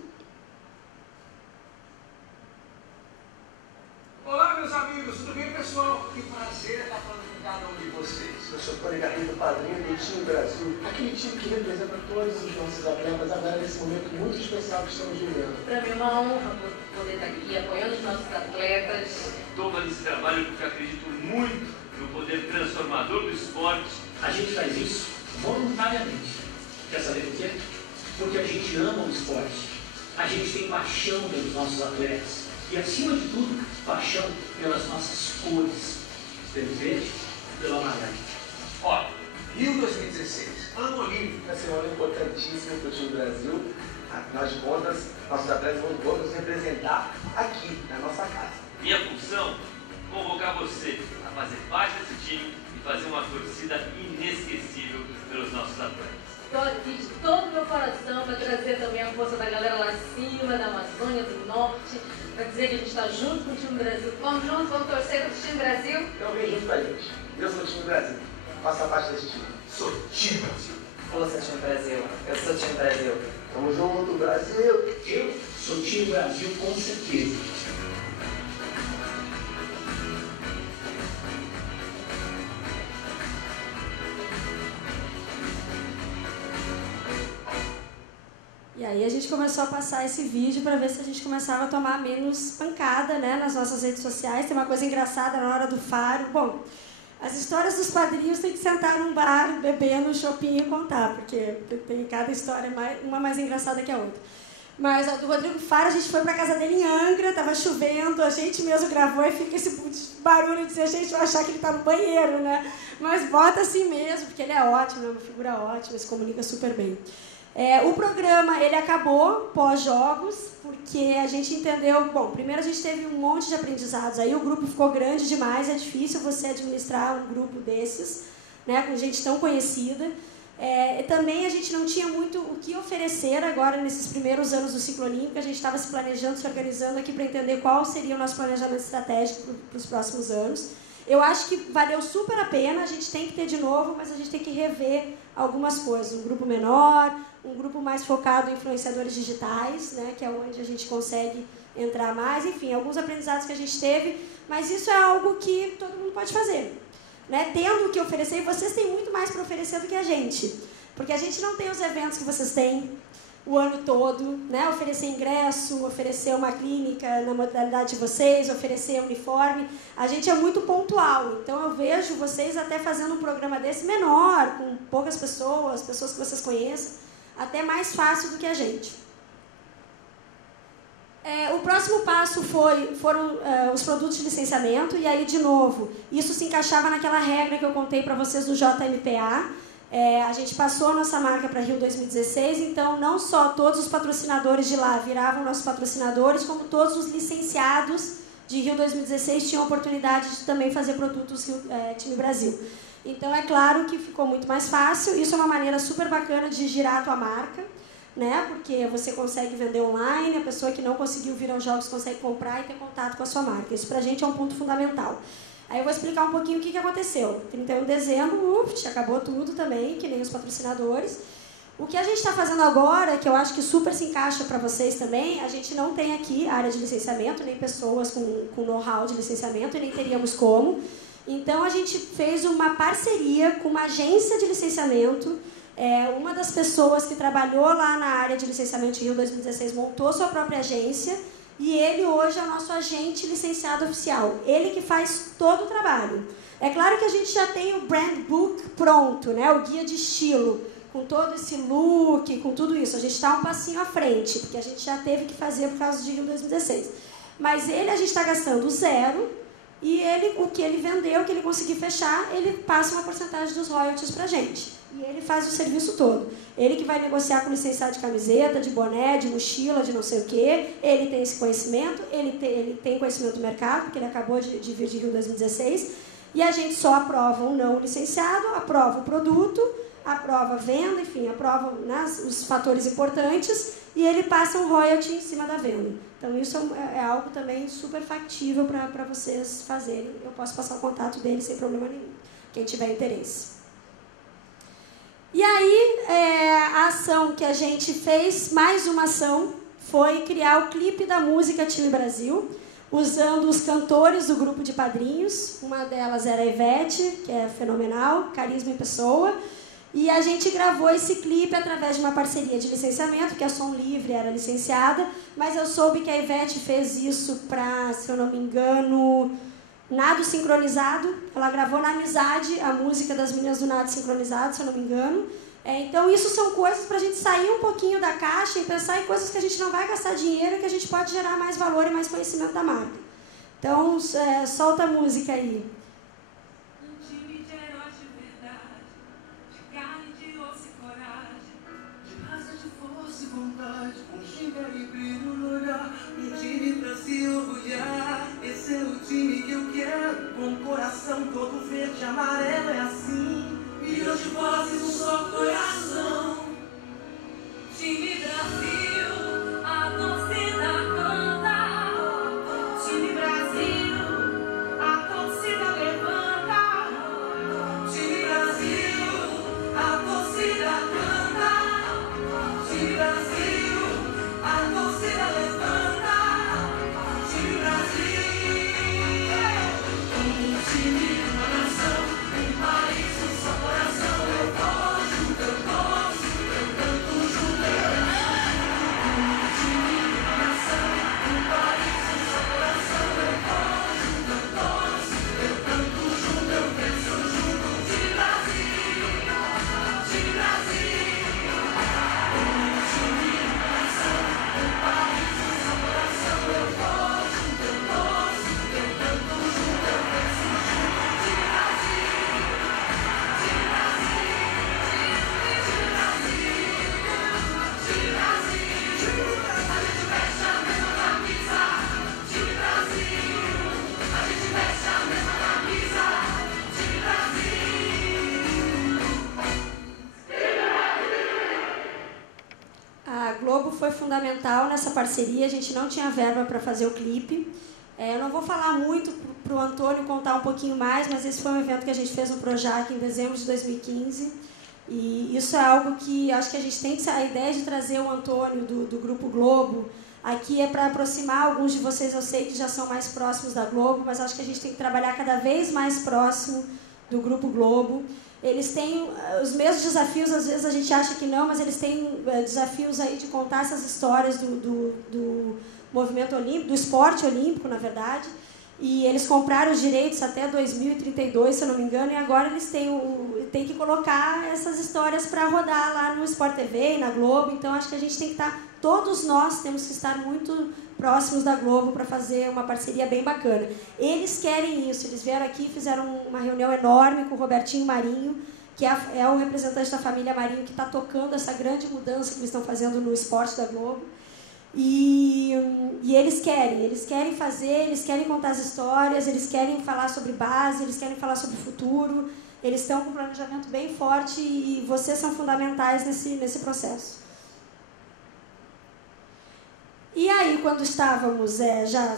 Olá, meus amigos, tudo bem, pessoal? Que prazer estar falando com cada um de vocês. Eu sou Tony Garrido, padrinho do Time Brasil, aquele time que representa todos os nossos atletas agora nesse momento muito especial que estamos vivendo. Para mim é uma honra poder estar aqui apoiando os nossos atletas. Estou nesse trabalho porque acredito muito no poder transformador do esporte. A gente faz isso voluntariamente. Quer saber por quê? Porque a gente ama o esporte. A gente tem paixão pelos nossos atletas. E, acima de tudo, paixão pelas nossas cores, pelo verde e pelo amarelo. Olha, Rio 2016, ano olímpico, uma semana importantíssima para o time do Brasil. Afinal de contas, nossos atletas vão nos representar aqui, na nossa casa. Minha função, convocar você a fazer parte desse time e fazer uma torcida inesquecível pelos nossos atletas. Estou aqui de todo o meu coração para trazer também a força da galera lá em cima, da Amazônia, do Norte, para dizer que a gente está junto com o time do Brasil. Vamos juntos, vamos torcer para o time do Brasil? Então vem junto com a gente. Eu sou o time do Brasil. Faça parte desse time. Sou o time do Brasil. Força, time Brasil. Eu sou o time Brasil. Tamo junto, Brasil. Eu sou o time Brasil, com certeza. E aí a gente começou a passar esse vídeo para ver se a gente começava a tomar menos pancada, né, nas nossas redes sociais. Tem uma coisa engraçada na hora do faro. Bom, as histórias dos quadrinhos tem que sentar num bar, beber no shopping e contar, porque tem cada história uma mais engraçada que a outra. Mas a do Rodrigo Faro, a gente foi para casa dele em Angra, estava chovendo, a gente mesmo gravou e fica esse barulho de dizer, a gente vai achar que ele está no banheiro, né? Mas bota assim mesmo, porque ele é ótimo, é uma figura ótima, se comunica super bem. O programa ele acabou pós-jogos, porque a gente entendeu... Bom, primeiro a gente teve um monte de aprendizados, aí o grupo ficou grande demais, é difícil você administrar um grupo desses, né, com gente tão conhecida. Também a gente não tinha muito o que oferecer agora nesses primeiros anos do ciclo olímpico, a gente estava se planejando, se organizando aqui para entender qual seria o nosso planejamento estratégico para os próximos anos. Eu acho que valeu super a pena, a gente tem que ter de novo, mas a gente tem que rever algumas coisas. Um grupo menor, um grupo mais focado em influenciadores digitais, né, que é onde a gente consegue entrar mais. Enfim, alguns aprendizados que a gente teve, mas isso é algo que todo mundo pode fazer. Né? Tendo o que oferecer, e vocês têm muito mais para oferecer do que a gente. Porque a gente não tem os eventos que vocês têm o ano todo, né? Oferecer ingresso, oferecer uma clínica na modalidade de vocês, oferecer uniforme. A gente é muito pontual, então eu vejo vocês até fazendo um programa desse menor, com poucas pessoas que vocês conheçam, até mais fácil do que a gente. O próximo passo foram os produtos de licenciamento, e aí, de novo, isso se encaixava naquela regra que eu contei para vocês do JMPA. A gente passou a nossa marca para Rio 2016, então não só todos os patrocinadores de lá viravam nossos patrocinadores, como todos os licenciados de Rio 2016 tinham a oportunidade de também fazer produtos Time Brasil. Então é claro que ficou muito mais fácil, isso é uma maneira super bacana de girar a tua marca, né? Porque você consegue vender online, a pessoa que não conseguiu vir aos jogos consegue comprar e ter contato com a sua marca. Isso pra gente é um ponto fundamental. Aí eu vou explicar um pouquinho o que aconteceu. 31 de dezembro, acabou tudo também, que nem os patrocinadores. O que a gente está fazendo agora, que eu acho que super se encaixa para vocês também, a gente não tem aqui área de licenciamento, nem pessoas com know-how de licenciamento, e nem teríamos como. Então a gente fez uma parceria com uma agência de licenciamento. Uma das pessoas que trabalhou lá na área de licenciamento de Rio 2016 montou sua própria agência, e ele hoje é o nosso agente licenciado oficial. Ele que faz todo o trabalho. É claro que a gente já tem o brand book pronto, né? O guia de estilo, com todo esse look, com tudo isso. A gente está um passinho à frente, porque a gente já teve que fazer por causa de Rio 2016. Mas a gente está gastando zero, e o que ele vendeu, o que ele conseguir fechar, ele passa uma porcentagem dos royalties para a gente. E ele faz o serviço todo. Ele que vai negociar com o licenciado de camiseta, de boné, de mochila, de não sei o quê. Ele tem esse conhecimento, ele tem conhecimento do mercado, porque ele acabou de vir de Rio 2016. E a gente só aprova ou não o licenciado, aprova o produto, aprova a venda, enfim, aprova, né, os fatores importantes, e ele passa um royalty em cima da venda. Então isso é algo também super factível para vocês fazerem. Eu posso passar o contato dele sem problema nenhum, quem tiver interesse. E aí, a ação que a gente fez, mais uma ação, foi criar o clipe da música Time Brasil, usando os cantores do grupo de padrinhos. Uma delas era a Ivete, que é fenomenal, carisma em pessoa. E a gente gravou esse clipe através de uma parceria de licenciamento, porque a Som Livre era licenciada, mas eu soube que a Ivete fez isso para, se eu não me engano, Nado Sincronizado. Ela gravou na Amizade a música das meninas do Nado Sincronizado, se eu não me engano. Então, isso são coisas para a gente sair um pouquinho da caixa e pensar em coisas que a gente não vai gastar dinheiro e que a gente pode gerar mais valor e mais conhecimento da marca. Então, solta a música aí. Um time de heróis de verdade, de carne, de osso e coragem, de raça, de força e vontade, com ginga e brilho no olhar, um time pra se orgulhar. Esse é o time que eu quero, com o coração todo verde e amarelo, é assim. Milhões de vozes, um só coração. Time Brasil, a torcida canta. Time Brasil, a torcida levanta. Time Brasil, a torcida canta. Time Brasil, a torcida levanta. Time Brasil, um time, uma nação, um país, um só coração. Eu gosto, eu gosto, eu canto junto, eu canto. Um time, uma nação, um país, um só coração. Eu gosto, eu gosto, eu canto junto, eu penso junto. Time Brasil, time Brasil. Um time, uma nação, um país, um só coração. Eu gosto, eu gosto, eu canto junto, eu penso junto. Time Brasil. A Globo foi fundamental nessa parceria, a gente não tinha verba para fazer o clipe. Eu não vou falar muito para o Antônio contar um pouquinho mais, mas esse foi um evento que a gente fez no Projac em dezembro de 2015. E isso é algo que acho que a gente tem que... A ideia de trazer o Antônio do Grupo Globo aqui é para aproximar alguns de vocês. Eu sei que já são mais próximos da Globo, mas acho que a gente tem que trabalhar cada vez mais próximo do Grupo Globo. Eles têm os mesmos desafios, às vezes a gente acha que não, mas eles têm desafios aí de contar essas histórias do movimento olímpico, do esporte olímpico, na verdade. E eles compraram os direitos até 2032, se eu não me engano, e agora eles têm que colocar essas histórias para rodar lá no Sport TV e na Globo. Então, acho que a gente tem que estar... Todos nós temos que estar muito próximos da Globo para fazer uma parceria bem bacana. Eles querem isso. Eles vieram aqui, fizeram uma reunião enorme com o Robertinho Marinho, que é o representante da família Marinho, que está tocando essa grande mudança que eles estão fazendo no esporte da Globo. E eles querem fazer, eles querem contar as histórias, eles querem falar sobre base, eles querem falar sobre o futuro, eles estão com um planejamento bem forte e vocês são fundamentais nesse processo. E aí, quando estávamos já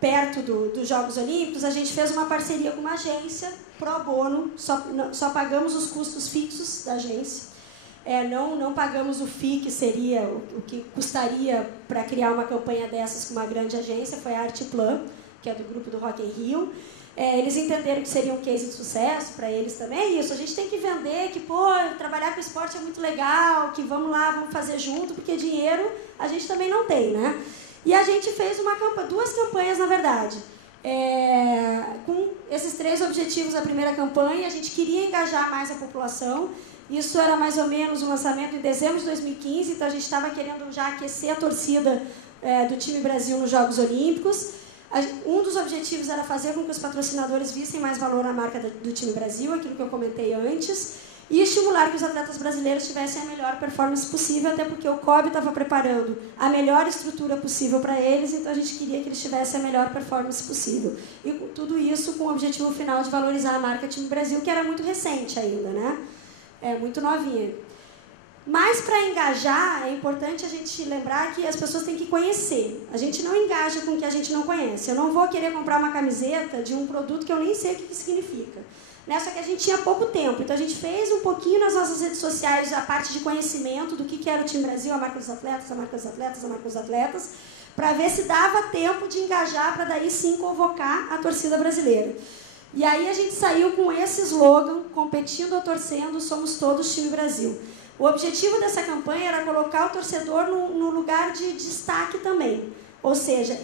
perto dos Jogos Olímpicos, a gente fez uma parceria com uma agência pro bono, só pagamos os custos fixos da agência. Não pagamos o FII, que seria o que custaria para criar uma campanha dessas com uma grande agência, foi a Artplan, que é do grupo do Rock in Rio. Eles entenderam que seria um case de sucesso para eles também. É isso, a gente tem que vender que, trabalhar com esporte é muito legal, que vamos lá, vamos fazer junto, porque dinheiro a gente também não tem, né? E a gente fez duas campanhas, na verdade. Com esses 3 objetivos da primeira campanha, a gente queria engajar mais a população. Isso era mais ou menos o lançamento em dezembro de 2015, então a gente estava querendo já aquecer a torcida do time Brasil nos Jogos Olímpicos. Um dos objetivos era fazer com que os patrocinadores vissem mais valor na marca do time Brasil, aquilo que eu comentei antes, e estimular que os atletas brasileiros tivessem a melhor performance possível, até porque o COB estava preparando a melhor estrutura possível para eles, então a gente queria que eles tivessem a melhor performance possível. E tudo isso com o objetivo final de valorizar a marca time Brasil, que era muito recente ainda, né? Muito novinha. Mas, para engajar, é importante a gente lembrar que as pessoas têm que conhecer. A gente não engaja com o que a gente não conhece. Eu não vou querer comprar uma camiseta de um produto que eu nem sei o que significa. Só que a gente tinha pouco tempo. Então, a gente fez um pouquinho nas nossas redes sociais a parte de conhecimento do que era o time Brasil, a marca dos atletas, a marca dos atletas, a marca dos atletas, para ver se dava tempo de engajar, para daí sim convocar a torcida brasileira. E aí a gente saiu com esse slogan, competindo ou torcendo, somos todos time Brasil. O objetivo dessa campanha era colocar o torcedor no lugar de destaque também. Ou seja,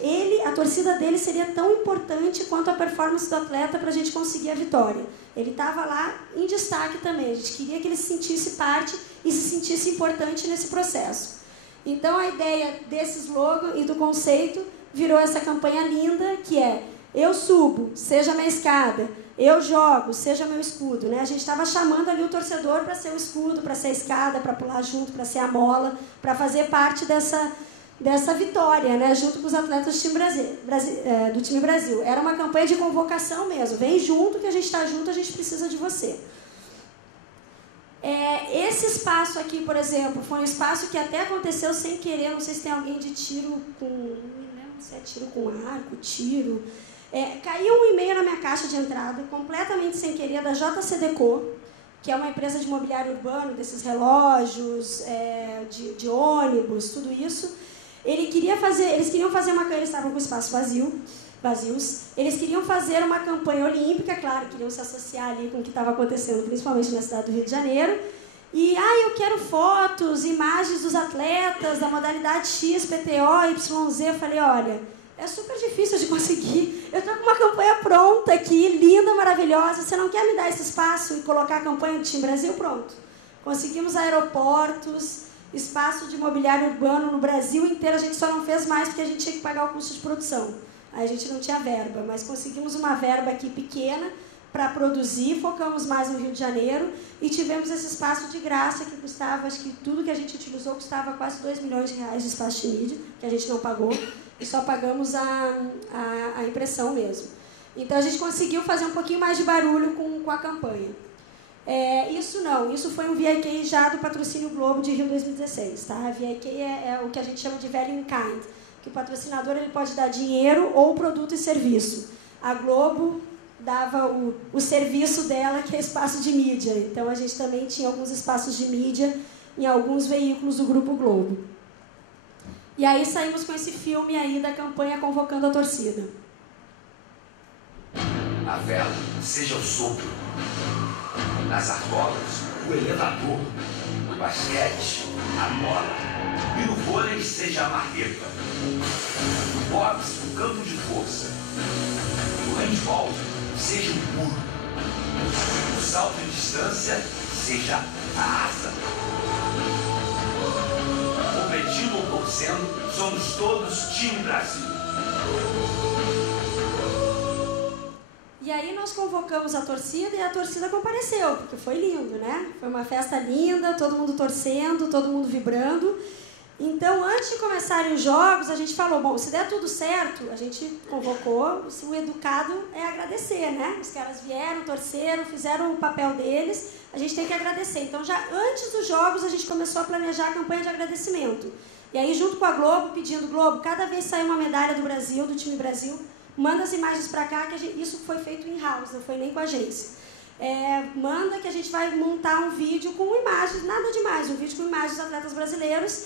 a torcida dele seria tão importante quanto a performance do atleta para a gente conseguir a vitória. Ele estava lá em destaque também. A gente queria que ele se sentisse parte e se sentisse importante nesse processo. Então, a ideia desse slogan e do conceito virou essa campanha linda, que é: eu subo, seja minha escada; eu jogo, seja meu escudo. Né? A gente estava chamando ali o torcedor para ser o escudo, para ser a escada, para pular junto, para ser a mola, para fazer parte dessa vitória, né? Junto com os atletas do time Brasil. Era uma campanha de convocação mesmo. Vem junto, que a gente está junto, a gente precisa de você. Esse espaço aqui, por exemplo, foi um espaço que até aconteceu sem querer. Não sei se tem alguém de tiro com... Não lembro se é tiro com arco, tiro... caiu um e-mail na minha caixa de entrada, completamente sem querer, da JCDecaux, que é uma empresa de mobiliário urbano, desses relógios, de ônibus, tudo isso. Eles queriam fazer uma campanha, eles estavam com espaço vazios, eles queriam fazer uma campanha olímpica, claro, queriam se associar ali com o que estava acontecendo, principalmente na cidade do Rio de Janeiro. E, eu quero fotos, imagens dos atletas, da modalidade X, PTO, YZ. Eu falei, olha, é super difícil de conseguir. Eu estou com uma campanha pronta aqui, linda, maravilhosa. Você não quer me dar esse espaço e colocar a campanha do Time Brasil? Pronto. Conseguimos aeroportos, espaço de mobiliário urbano no Brasil inteiro. A gente só não fez mais porque a gente tinha que pagar o custo de produção. Aí a gente não tinha verba, mas conseguimos uma verba aqui pequena para produzir, focamos mais no Rio de Janeiro e tivemos esse espaço de graça que custava, acho que tudo que a gente utilizou custava quase R$2 milhões de espaço de mídia, que a gente não pagou, e só pagamos a impressão mesmo. Então a gente conseguiu fazer um pouquinho mais de barulho com a campanha. Isso foi um VIK já do Patrocínio Globo de Rio 2016. Tá? A VIK é o que a gente chama de value in kind, que o patrocinador ele pode dar dinheiro ou produto e serviço. A Globo dava o serviço dela, que é espaço de mídia. Então, a gente também tinha alguns espaços de mídia em alguns veículos do Grupo Globo. E aí saímos com esse filme aí da campanha convocando a torcida. A vela seja o sopro, nas argolas, o elevador, no basquete, a bola, e no vôlei seja a marreta, no boxe, o campo de força, no handball, seja o muro, no salto de distância, seja a asa. Competindo ou torcendo, somos todos Time Brasil. E aí nós convocamos a torcida e a torcida compareceu, porque foi lindo, né? Foi uma festa linda, todo mundo torcendo, todo mundo vibrando. Então, antes de começarem os jogos, a gente falou, bom, se der tudo certo, a gente convocou, o educado é agradecer, né? Os caras vieram, torceram, fizeram o papel deles, a gente tem que agradecer. Então, já antes dos jogos, a gente começou a planejar a campanha de agradecimento. E aí, junto com a Globo, pedindo, Globo, cada vez sai uma medalha do Brasil, do time Brasil, manda as imagens para cá, que isso foi feito in-house, não foi nem com a agência. Manda que a gente vai montar um vídeo com imagens, nada demais, um vídeo com imagens dos atletas brasileiros,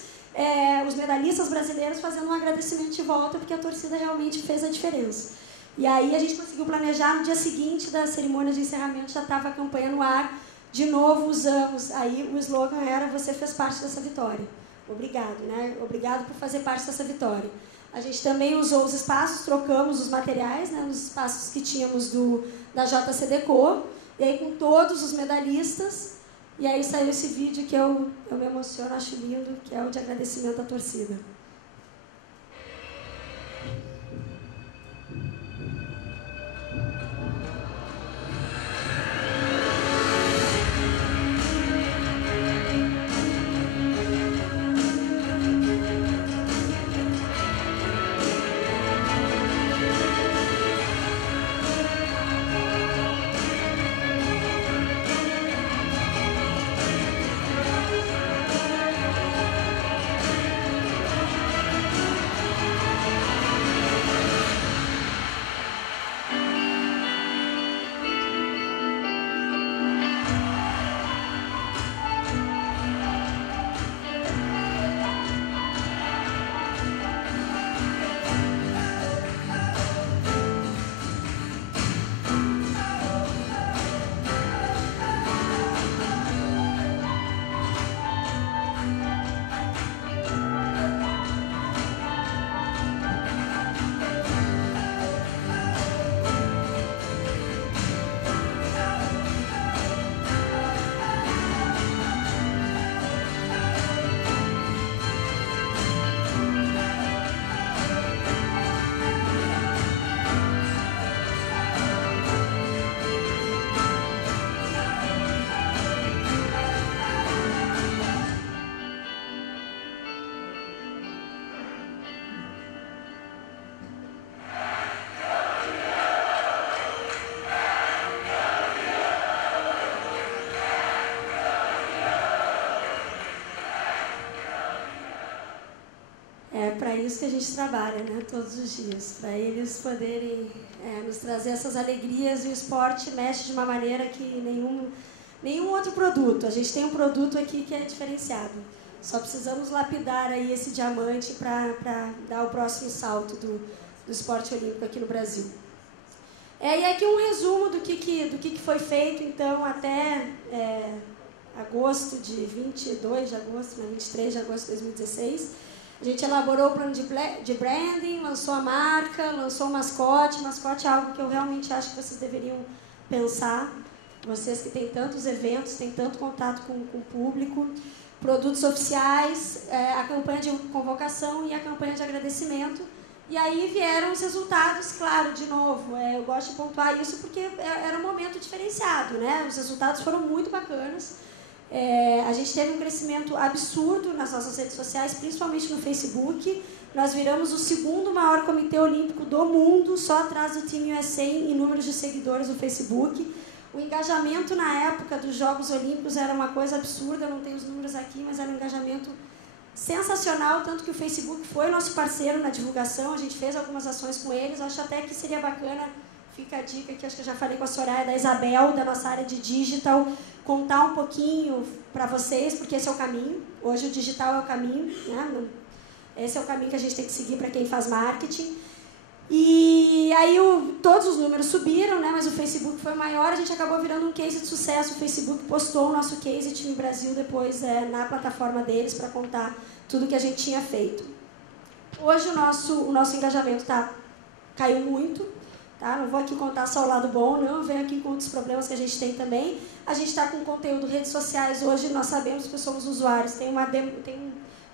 os medalhistas brasileiros fazendo um agradecimento de volta, porque a torcida realmente fez a diferença. E aí a gente conseguiu planejar, no dia seguinte da cerimônia de encerramento, já estava a campanha no ar, de novo usamos, aí o slogan era, você fez parte dessa vitória. Obrigado, né? Obrigado por fazer parte dessa vitória. A gente também usou os espaços, trocamos os materiais, né, nos espaços que tínhamos da JCDecaux, e aí com todos os medalhistas, e aí saiu esse vídeo que eu me emociono, acho lindo, que é o de agradecimento à torcida. É para isso que a gente trabalha, né, todos os dias, para eles poderem nos trazer essas alegrias, e o esporte mexe de uma maneira que nenhum outro produto. A gente tem um produto aqui que é diferenciado. Só precisamos lapidar aí esse diamante para dar o próximo salto do esporte olímpico aqui no Brasil. E aqui um resumo do que foi feito, então, até agosto de 22 de agosto, 23 de agosto de 2016. A gente elaborou o plano de branding, lançou a marca, lançou o mascote. Mascote é algo que eu realmente acho que vocês deveriam pensar. Vocês que têm tantos eventos, têm tanto contato com o público. Produtos oficiais, a campanha de convocação e a campanha de agradecimento. E aí vieram os resultados, claro, de novo. Eu gosto de pontuar isso porque era um momento diferenciado, né? Os resultados foram muito bacanas. A gente teve um crescimento absurdo nas nossas redes sociais, principalmente no Facebook. Nós viramos o segundo maior comitê olímpico do mundo, só atrás do Team USA em números de seguidores no Facebook. O engajamento na época dos Jogos Olímpicos era uma coisa absurda, não tenho os números aqui, mas era um engajamento sensacional, tanto que o Facebook foi nosso parceiro na divulgação, a gente fez algumas ações com eles. Acho até que seria bacana, fica a dica que acho que eu já falei com a Soraya, da Isabel, da nossa área de digital, contar um pouquinho para vocês, porque esse é o caminho. Hoje o digital é o caminho, né? Esse é o caminho que a gente tem que seguir para quem faz marketing. E aí todos os números subiram, né? Mas o Facebook foi maior, a gente acabou virando um case de sucesso. O Facebook postou o nosso case Time Brasil depois na plataforma deles para contar tudo que a gente tinha feito. Hoje o nosso engajamento caiu muito. Tá? Não vou aqui contar só o lado bom, não. Eu venho aqui com outros problemas que a gente tem também. A gente está com conteúdo, redes sociais. Hoje nós sabemos que somos usuários. Tem uma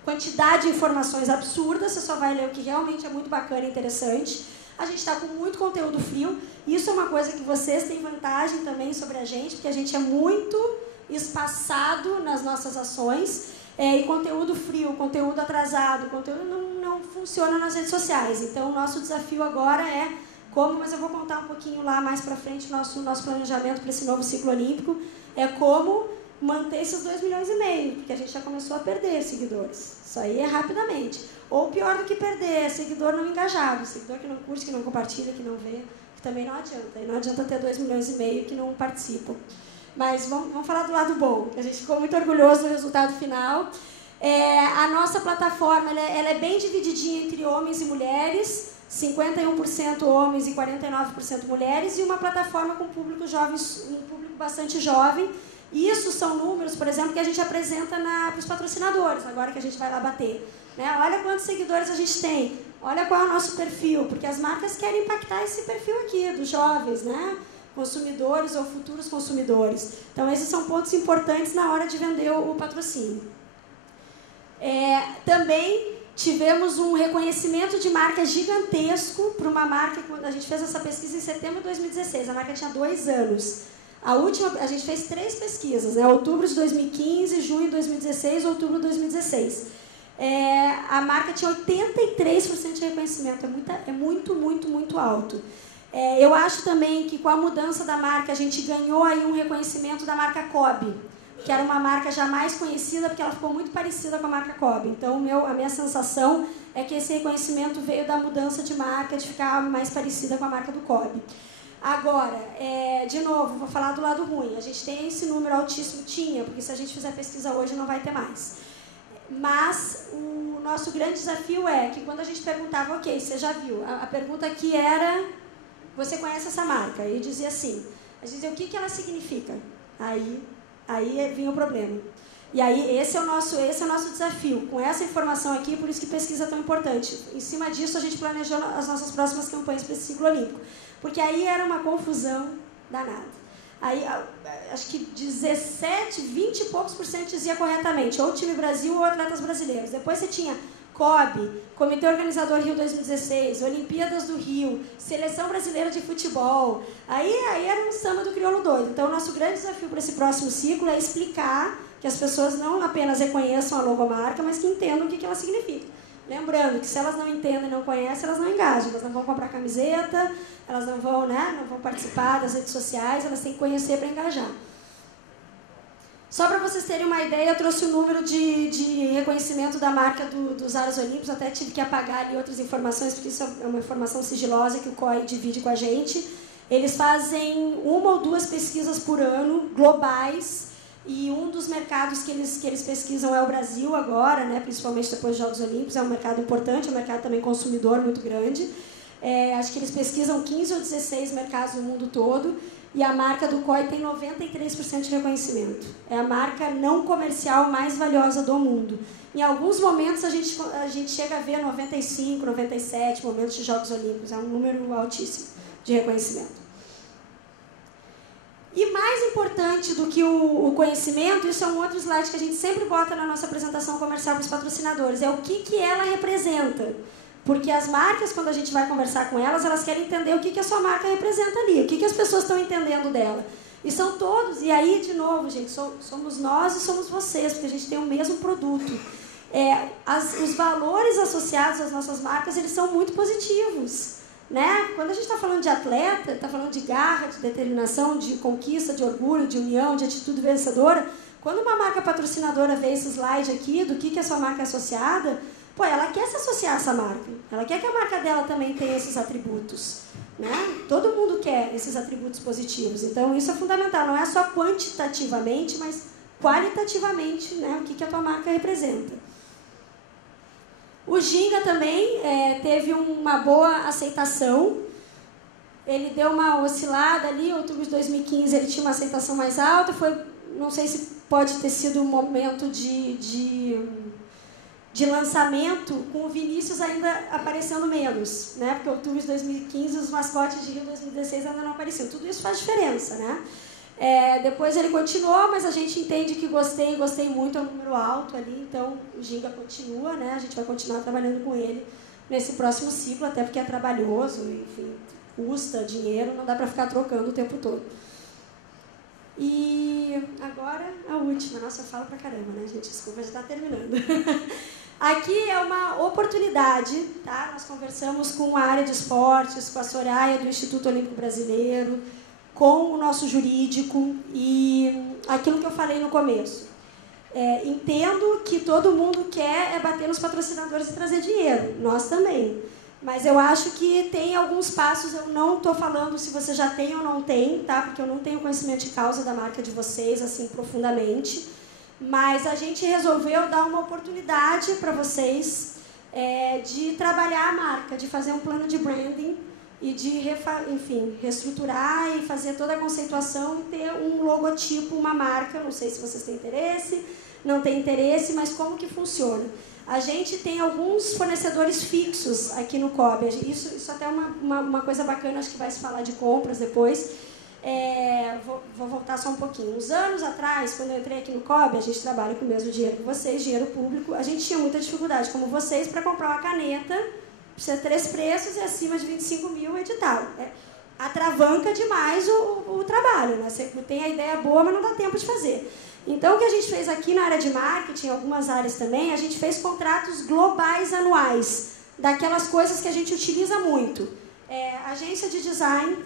quantidade de informações absurdas. Você só vai ler o que realmente é muito bacana e interessante. A gente está com muito conteúdo frio. Isso é uma coisa que vocês têm vantagem também sobre a gente, porque a gente é muito espaçado nas nossas ações. E conteúdo frio, conteúdo atrasado, conteúdo não funciona nas redes sociais. Então, o nosso desafio agora mas eu vou contar um pouquinho lá mais para frente, nosso planejamento para esse novo ciclo olímpico, como manter esses 2,5 milhões, porque a gente já começou a perder seguidores. Isso aí é rapidamente. Ou pior do que perder, seguidor não engajado, seguidor que não curte, que não compartilha, que não vê, que também não adianta. E não adianta ter 2,5 milhões que não participam. Mas vamos falar do lado bom. A gente ficou muito orgulhoso do resultado final. A nossa plataforma ela é bem divididinha entre homens e mulheres, 51% homens e 49% mulheres, e uma plataforma com público bastante jovem. Isso são números, por exemplo, que a gente apresenta para os patrocinadores, agora que a gente vai lá bater. Né? Olha quantos seguidores a gente tem, olha qual é o nosso perfil, porque as marcas querem impactar esse perfil aqui, dos jovens, né? Consumidores ou futuros consumidores. Então, esses são pontos importantes na hora de vender o patrocínio. Também tivemos um reconhecimento de marca gigantesco para uma marca, quando a gente fez essa pesquisa em setembro de 2016, a marca tinha 2 anos. A gente fez 3 pesquisas, né? Outubro de 2015, junho de 2016, outubro de 2016. A marca tinha 83% de reconhecimento, é muito, muito, muito alto. Eu acho também que com a mudança da marca, a gente ganhou aí um reconhecimento da marca Kobe, que era uma marca já mais conhecida, porque ela ficou muito parecida com a marca Kobe. Então, a minha sensação é que esse reconhecimento veio da mudança de marca, de ficar mais parecida com a marca do Kobe. Agora, de novo, vou falar do lado ruim. A gente tem esse número altíssimo, porque se a gente fizer pesquisa hoje não vai ter mais. Mas o nosso grande desafio é que quando a gente perguntava, ok, você já viu? A pergunta aqui era, você conhece essa marca? E dizia assim, a gente dizia, o que ela significa? Aí vinha o problema. E aí esse é o nosso desafio. Com essa informação aqui, por isso que pesquisa é tão importante. Em cima disso, a gente planejou as nossas próximas campanhas para esse ciclo olímpico. Porque aí era uma confusão danada. Aí, acho que 20 e poucos % dizia corretamente, ou Time Brasil ou Atletas Brasileiros. Depois você tinha COB, Comitê Organizador Rio 2016, Olimpíadas do Rio, Seleção Brasileira de Futebol. Aí era um samba do crioulo doido. Então, o nosso grande desafio para esse próximo ciclo é explicar que as pessoas não apenas reconheçam a logomarca, mas que entendam o que ela significa. Lembrando que se elas não entendem e não conhecem, elas não engajam, elas não vão comprar camiseta, elas não vão participar das redes sociais, elas têm que conhecer para engajar. Só para vocês terem uma ideia, eu trouxe o número de reconhecimento da marca dos Aros Olímpicos, até tive que apagar ali outras informações, porque isso é uma informação sigilosa que o COI divide com a gente. Eles fazem 1 ou 2 pesquisas por ano, globais, e um dos mercados que eles pesquisam é o Brasil agora, né, principalmente depois dos Jogos Olímpicos, é um mercado importante, é um mercado também consumidor muito grande. Acho que eles pesquisam 15 ou 16 mercados no mundo todo, e a marca do COI tem 93% de reconhecimento. É a marca não comercial mais valiosa do mundo. Em alguns momentos a gente chega a ver 95, 97 momentos de Jogos Olímpicos. É um número altíssimo de reconhecimento. E mais importante do que o conhecimento, isso é um outro slide que a gente sempre bota na nossa apresentação comercial para os patrocinadores, é o que ela representa. Porque as marcas, quando a gente vai conversar com elas querem entender o que a sua marca representa ali, o que as pessoas estão entendendo dela. E são todos, e aí, de novo, gente, somos nós e somos vocês, porque a gente tem o mesmo produto. Os valores associados às nossas marcas, eles são muito positivos. Né? Quando a gente está falando de atleta, está falando de garra, de determinação, de conquista, de orgulho, de união, de atitude vencedora, quando uma marca patrocinadora vê esse slide aqui do que a sua marca é associada, pô, ela quer se associar a essa marca. Ela quer que a marca dela também tenha esses atributos. Né? Todo mundo quer esses atributos positivos. Então, isso é fundamental. Não é só quantitativamente, mas qualitativamente, né? O que a tua marca representa. O Ginga também teve uma boa aceitação. Ele deu uma oscilada ali, em outubro de 2015 ele tinha uma aceitação mais alta. Não sei se pode ter sido um momento de lançamento, com o Vinícius ainda aparecendo menos, né? Porque em outubro de 2015 os mascotes de Rio 2016 ainda não apareciam. Tudo isso faz diferença, né? Depois ele continuou, mas a gente entende que gostei muito, é um número alto ali, então o Ginga continua, né? A gente vai continuar trabalhando com ele nesse próximo ciclo, até porque é trabalhoso, enfim, custa dinheiro, não dá para ficar trocando o tempo todo. E agora a última. Nossa, eu falo pra caramba, né, gente? Desculpa, já está terminando. Aqui é uma oportunidade, tá? Nós conversamos com a área de esportes, com a Soraya do Instituto Olímpico Brasileiro, com o nosso jurídico e aquilo que eu falei no começo. Entendo que todo mundo quer bater nos patrocinadores e trazer dinheiro, nós também. Mas eu acho que tem alguns passos, eu não estou falando se você já tem ou não tem, tá? Porque eu não tenho conhecimento de causa da marca de vocês, assim, profundamente. Mas a gente resolveu dar uma oportunidade para vocês de trabalhar a marca, de fazer um plano de branding e de, enfim, reestruturar e fazer toda a conceituação e ter um logotipo, uma marca. Não sei se vocês têm interesse, não têm interesse, mas como que funciona? A gente tem alguns fornecedores fixos aqui no COB. Isso até é uma coisa bacana, acho que vai se falar de compras depois. Vou voltar só um pouquinho. Uns anos atrás, quando eu entrei aqui no COB, a gente trabalha com o mesmo dinheiro que vocês, dinheiro público, a gente tinha muita dificuldade, como vocês, para comprar uma caneta, precisa 3 preços e acima de 25 mil edital. Atravanca demais o trabalho, né? Você tem a ideia boa, mas não dá tempo de fazer. Então, o que a gente fez aqui na área de marketing, algumas áreas também, a gente fez contratos globais anuais, daquelas coisas que a gente utiliza muito. Agência de design,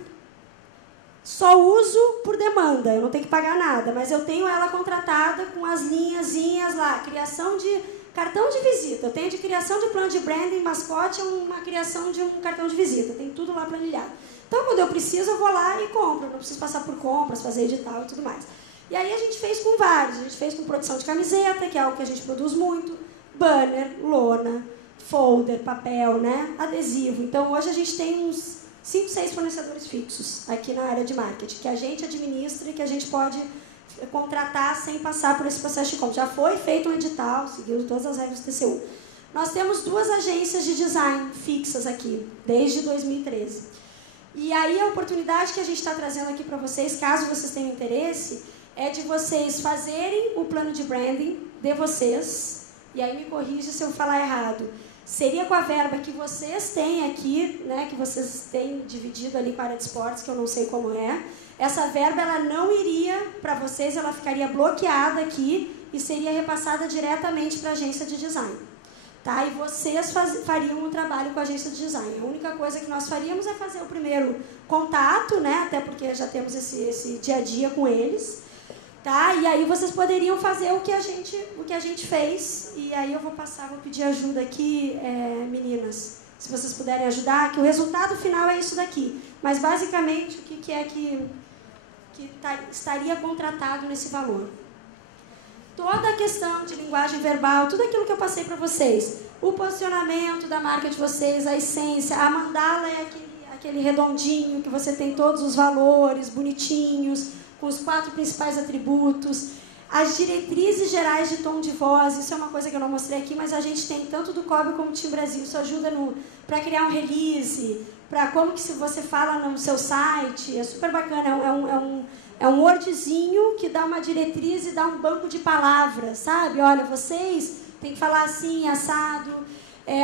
só uso por demanda, eu não tenho que pagar nada, mas eu tenho ela contratada com as linhazinhas lá, criação de cartão de visita, eu tenho de criação de plano de branding, mascote, uma criação de um cartão de visita, tem tudo lá planilhado. Então, quando eu preciso, eu vou lá e compro, não preciso passar por compras, fazer edital e tudo mais. E aí a gente fez com vários, a gente fez com produção de camiseta, que é algo que a gente produz muito, banner, lona, folder, papel, né? Adesivo. Então hoje a gente tem uns 5, 6 fornecedores fixos aqui na área de marketing, que a gente administra e que a gente pode contratar sem passar por esse processo de compra. Já foi feito um edital, seguiu todas as regras do TCU. Nós temos 2 agências de design fixas aqui, desde 2013. E aí a oportunidade que a gente está trazendo aqui para vocês, caso vocês tenham interesse, é de vocês fazerem o plano de branding de vocês, e aí me corrija se eu falar errado, seria com a verba que vocês têm aqui, né, que vocês têm dividido ali com a área de esportes, que eu não sei como é, essa verba ela não iria para vocês, ela ficaria bloqueada aqui e seria repassada diretamente para a agência de design. Tá? E vocês fariam um trabalho com a agência de design. A única coisa que nós faríamos é fazer o primeiro contato, né, até porque já temos esse dia a dia com eles, Tá? E aí vocês poderiam fazer o que a gente fez. E aí eu vou pedir ajuda aqui, meninas, se vocês puderem ajudar, que o resultado final é isso daqui. Mas basicamente o que é que estaria contratado nesse valor? Toda a questão de linguagem verbal, tudo aquilo que eu passei para vocês, o posicionamento da marca de vocês, a essência, a mandala é aquele redondinho que você tem todos os valores bonitinhos, com os 4 principais atributos, as diretrizes gerais de tom de voz, isso é uma coisa que eu não mostrei aqui, mas a gente tem tanto do COB como do Team Brasil, isso ajuda para criar um release, para como que você fala no seu site, é super bacana, é um wordzinho que dá uma diretriz e dá um banco de palavras, sabe? Olha, vocês têm que falar assim, assado,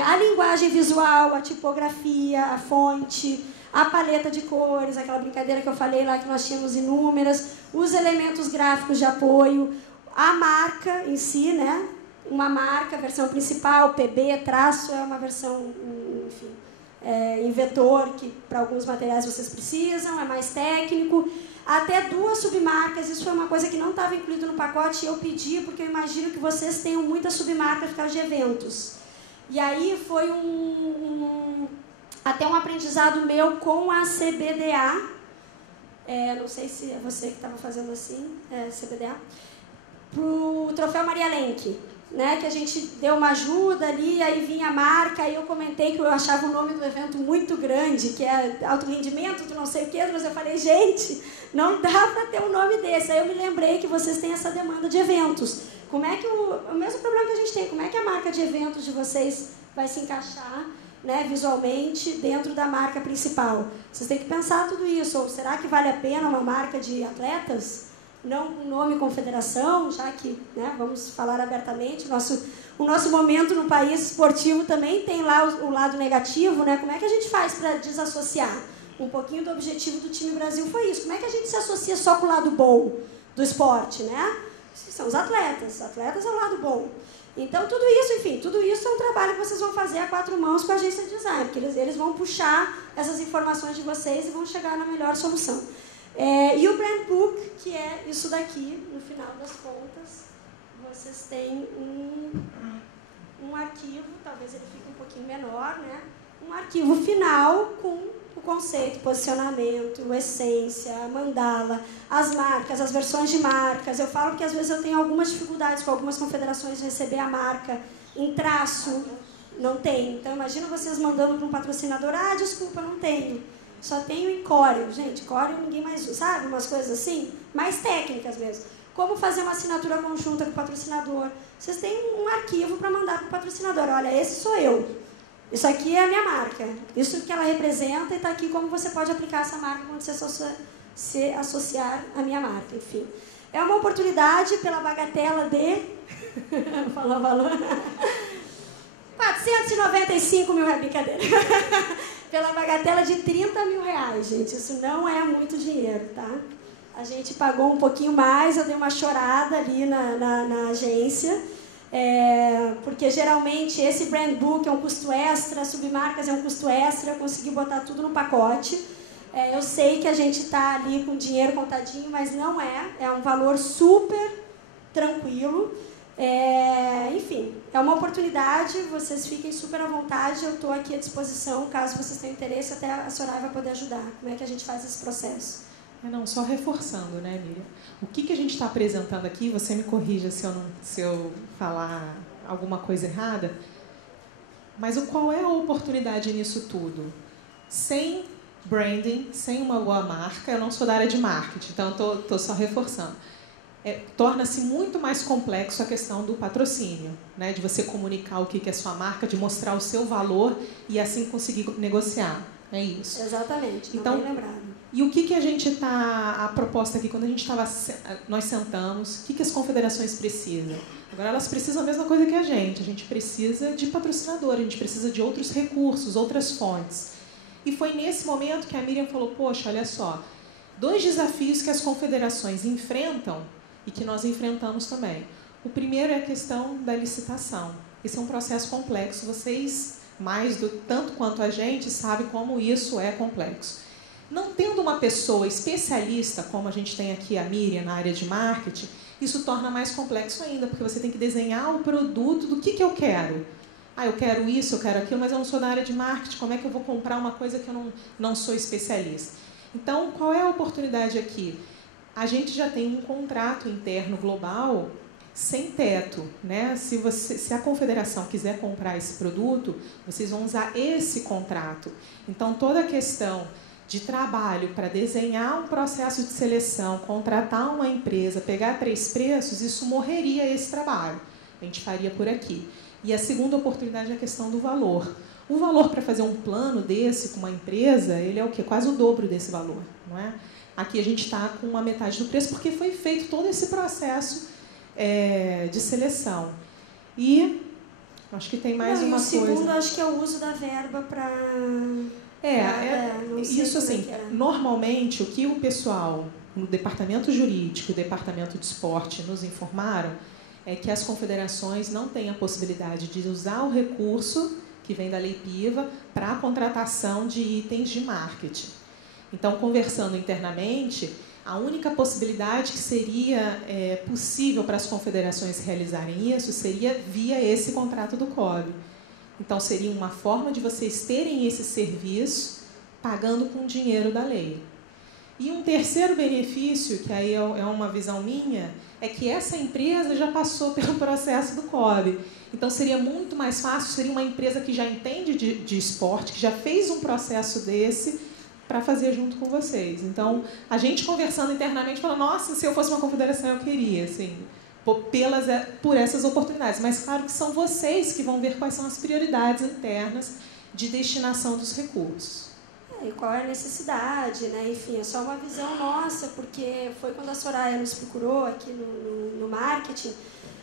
a linguagem visual, a tipografia, a fonte, a paleta de cores, aquela brincadeira que eu falei lá que nós tínhamos inúmeras, os elementos gráficos de apoio, a marca em si, né? Uma marca, versão principal, PB, traço, é uma versão, enfim, em vetor, que para alguns materiais vocês precisam, é mais técnico, até 2 submarcas, isso foi uma coisa que não estava incluído no pacote, e eu pedi, porque eu imagino que vocês tenham muitas submarcas por causa de eventos. E aí foi até um aprendizado meu com a CBDA, não sei se é você que estava fazendo assim, CBDA, para o Troféu Maria Lenk, né, que a gente deu uma ajuda ali, aí vinha a marca, aí eu comentei que eu achava o nome do evento muito grande, que é alto rendimento, do não sei o quê, mas eu falei, gente, não dá para ter um nome desse. Aí eu me lembrei que vocês têm essa demanda de eventos. Como é que o mesmo problema que a gente tem, como é que a marca de eventos de vocês vai se encaixar, né, visualmente dentro da marca principal? Vocês têm que pensar tudo isso. Ou será que vale a pena uma marca de atletas? Não um nome confederação, já que, né, vamos falar abertamente, o nosso momento no país esportivo também tem lá o lado negativo, né? Como é que a gente faz para desassociar? Um pouquinho do objetivo do Time Brasil foi isso. Como é que a gente se associa só com o lado bom do esporte, né? São os atletas é o lado bom. Então, tudo isso, enfim, tudo isso é um trabalho que vocês vão fazer a 4 mãos com a agência de design, porque eles vão puxar essas informações de vocês e vão chegar na melhor solução. E o Brand Book, que é isso daqui, no final das contas, vocês têm um arquivo, talvez ele fique um pouquinho menor, né? Um arquivo final com o conceito, posicionamento, essência, mandala, as marcas, as versões de marcas. Eu falo que às vezes eu tenho algumas dificuldades com algumas confederações de receber a marca em traço, não tem. Então imagina vocês mandando para um patrocinador, desculpa, não tenho. Só tenho em Corel. Gente, Corel ninguém mais usa, sabe? Umas coisas assim, mais técnicas mesmo. Como fazer uma assinatura conjunta com o patrocinador. Vocês têm um arquivo para mandar para o patrocinador. Olha, esse sou eu. Isso aqui é a minha marca. Isso que ela representa e está aqui como você pode aplicar essa marca quando você se associar à minha marca. Enfim, é uma oportunidade pela bagatela de... Vou falar o valor. 495 mil reais, brincadeira. Pela bagatela de 30 mil reais, gente. Isso não é muito dinheiro, tá? A gente pagou um pouquinho mais, eu dei uma chorada ali na agência, porque geralmente esse brand book é um custo extra, submarcas é um custo extra, eu consegui botar tudo no pacote. Eu sei que a gente está ali com dinheiro contadinho, mas não é um valor super tranquilo. Enfim, é uma oportunidade, vocês fiquem super à vontade, eu estou aqui à disposição, caso vocês tenham interesse, até a Soraya vai poder ajudar. Como é que a gente faz esse processo? Não, só reforçando, né, Miriam? O que a gente está apresentando aqui, você me corrija se eu falar alguma coisa errada, mas qual é a oportunidade nisso tudo? Sem branding, sem uma boa marca, eu não sou da área de marketing, então estou só reforçando. Torna-se muito mais complexo a questão do patrocínio, né? De você comunicar o que é sua marca, de mostrar o seu valor e assim conseguir negociar. É isso. Exatamente, então, bem lembrado. E o que a gente está... A proposta aqui, quando nós sentamos, o que as confederações precisam? Agora, elas precisam a mesma coisa que a gente precisa de patrocinador, a gente precisa de outros recursos, outras fontes. E foi nesse momento que a Miriam falou, poxa, olha só, 2 desafios que as confederações enfrentam e que nós enfrentamos também. O primeiro é a questão da licitação. Esse é um processo complexo. Vocês, tanto quanto a gente, sabem como isso é complexo. Não tendo uma pessoa especialista, como a gente tem aqui a Miriam na área de marketing, isso torna mais complexo ainda, porque você tem que desenhar o produto do que eu quero. Ah, eu quero isso, eu quero aquilo, mas eu não sou da área de marketing, como é que eu vou comprar uma coisa que eu não sou especialista? Então, qual é a oportunidade aqui? A gente já tem um contrato interno global sem teto, né? Se a confederação quiser comprar esse produto, vocês vão usar esse contrato. Então, toda a questão de trabalho para desenhar um processo de seleção, contratar uma empresa, pegar 3 preços, isso morreria esse trabalho. A gente faria por aqui. E a segunda oportunidade é a questão do valor. O valor para fazer um plano desse com uma empresa, ele é o quê? Quase o dobro desse valor, não é? Aqui a gente está com a metade do preço, porque foi feito todo esse processo de seleção. E acho que tem mais uma coisa. O segundo, acho que é o uso da verba para... isso assim, normalmente o que o pessoal no departamento jurídico, o departamento de esporte nos informaram é que as confederações não têm a possibilidade de usar o recurso que vem da Lei PIVA para a contratação de itens de marketing. Então, conversando internamente, a única possibilidade que seria possível para as confederações realizarem isso seria via esse contrato do COB. Então, seria uma forma de vocês terem esse serviço pagando com dinheiro da lei. E um terceiro benefício, que aí é uma visão minha, é que essa empresa já passou pelo processo do COB. Então, seria muito mais fácil, seria uma empresa que já entende de esporte, que já fez um processo desse para fazer junto com vocês. Então, a gente conversando internamente, fala, nossa, se eu fosse uma confederação, eu queria, assim, por essas oportunidades. Mas, claro que são vocês que vão ver quais são as prioridades internas de destinação dos recursos. E qual é a necessidade, né? Enfim, é só uma visão nossa, porque foi quando a Soraya nos procurou aqui no marketing.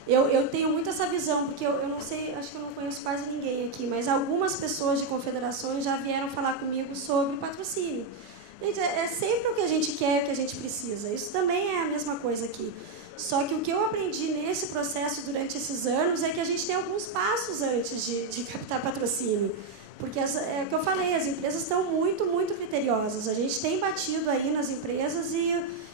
Eu tenho muito essa visão, porque eu não sei, acho que eu não conheço quase ninguém aqui, mas algumas pessoas de confederações já vieram falar comigo sobre patrocínio. Gente, é sempre o que a gente quer, o que a gente precisa. Isso também é a mesma coisa aqui. Só que o que eu aprendi nesse processo durante esses anos é que a gente tem alguns passos antes de captar patrocínio. Porque é o que eu falei, as empresas estão muito, muito criteriosas. A gente tem batido aí nas empresas e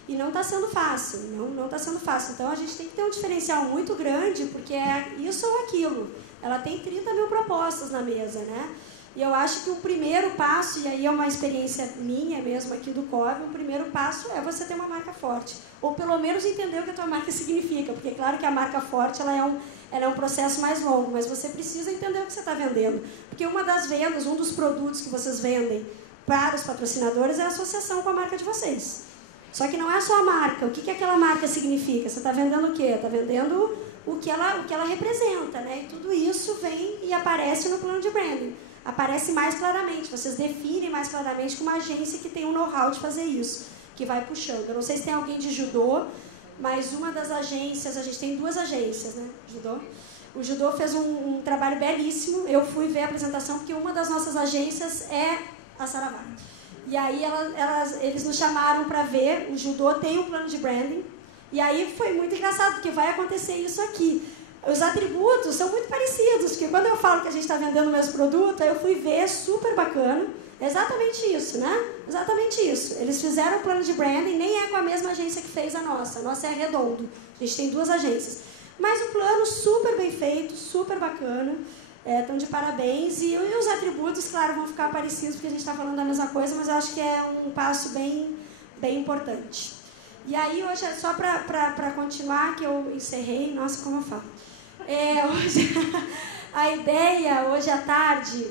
não está sendo fácil. Não está sendo fácil. Então, a gente tem que ter um diferencial muito grande, porque é isso ou aquilo. Ela tem 30 mil propostas na mesa, né? E eu acho que o primeiro passo, e aí é uma experiência minha mesmo aqui do COB, o primeiro passo é você ter uma marca forte. Ou pelo menos entender o que a tua marca significa. Porque, claro que a marca forte ela é um processo mais longo, mas você precisa entender o que você está vendendo. Porque uma das vendas, um dos produtos que vocês vendem para os patrocinadores é a associação com a marca de vocês. Só que não é só a marca. O que aquela marca significa? Você está vendendo o quê? Está vendendo o que ela representa, né? E tudo isso vem e aparece no plano de branding. Aparece mais claramente. Vocês definem mais claramente com uma agência que tem um know-how de fazer isso, que vai puxando. Eu não sei se tem alguém de judô, mas uma das agências, a gente tem 2 agências, né? Judô. O judô fez um trabalho belíssimo. Eu fui ver a apresentação porque uma das nossas agências é a Saravá. E aí eles nos chamaram para ver. O judô tem um plano de branding. E aí foi muito engraçado, porque vai acontecer isso aqui. Os atributos são muito parecidos, porque quando eu falo que a gente está vendendo o mesmo produto, aí eu fui ver, super bacana. Exatamente isso, né? Exatamente isso. Eles fizeram o plano de branding, nem é com a mesma agência que fez a nossa. A nossa é Redondo. A gente tem 2 agências. Mas o plano super bem feito, super bacana. Estão de parabéns. E os atributos, claro, vão ficar parecidos, porque a gente está falando da mesma coisa, mas eu acho que é um passo bem, bem importante. E aí, hoje, só para continuar, que eu encerrei, nossa, como eu falo. Hoje, a ideia, hoje à tarde,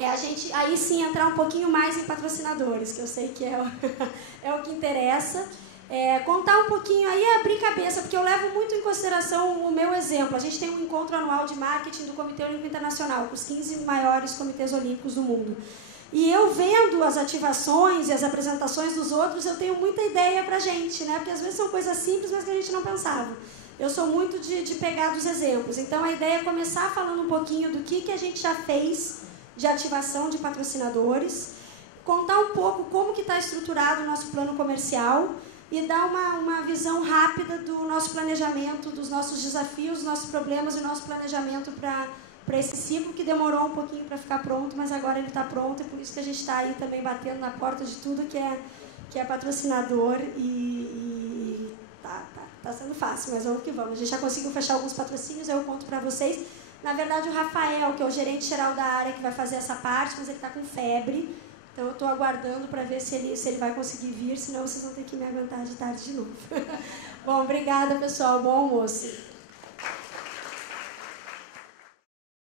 é a gente, aí sim, entrar um pouquinho mais em patrocinadores, que eu sei que é o que interessa. Contar um pouquinho, aí abrir cabeça, porque eu levo muito em consideração o meu exemplo. A gente tem um encontro anual de marketing do Comitê Olímpico Internacional, com os 15 maiores comitês olímpicos do mundo. E eu vendo as ativações e as apresentações dos outros, eu tenho muita ideia pra gente, né? Porque às vezes são coisas simples, mas que a gente não pensava. Eu sou muito de pegar dos exemplos. Então, a ideia é começar falando um pouquinho do que a gente já fez de ativação de patrocinadores, contar um pouco como que está estruturado o nosso plano comercial e dar uma visão rápida do nosso planejamento, dos nossos desafios, dos nossos problemas e o nosso planejamento para para esse ciclo que demorou um pouquinho para ficar pronto, mas agora ele está pronto, e por isso que a gente está aí também batendo na porta de tudo que é patrocinador e tá sendo fácil, mas vamos que vamos. A gente já conseguiu fechar alguns patrocínios, eu conto para vocês. Na verdade, o Rafael, que é o gerente geral da área, que vai fazer essa parte, mas ele está com febre, então eu estou aguardando para ver se ele vai conseguir vir, senão vocês vão ter que me aguentar de tarde de novo. Bom, obrigada, pessoal. Bom almoço.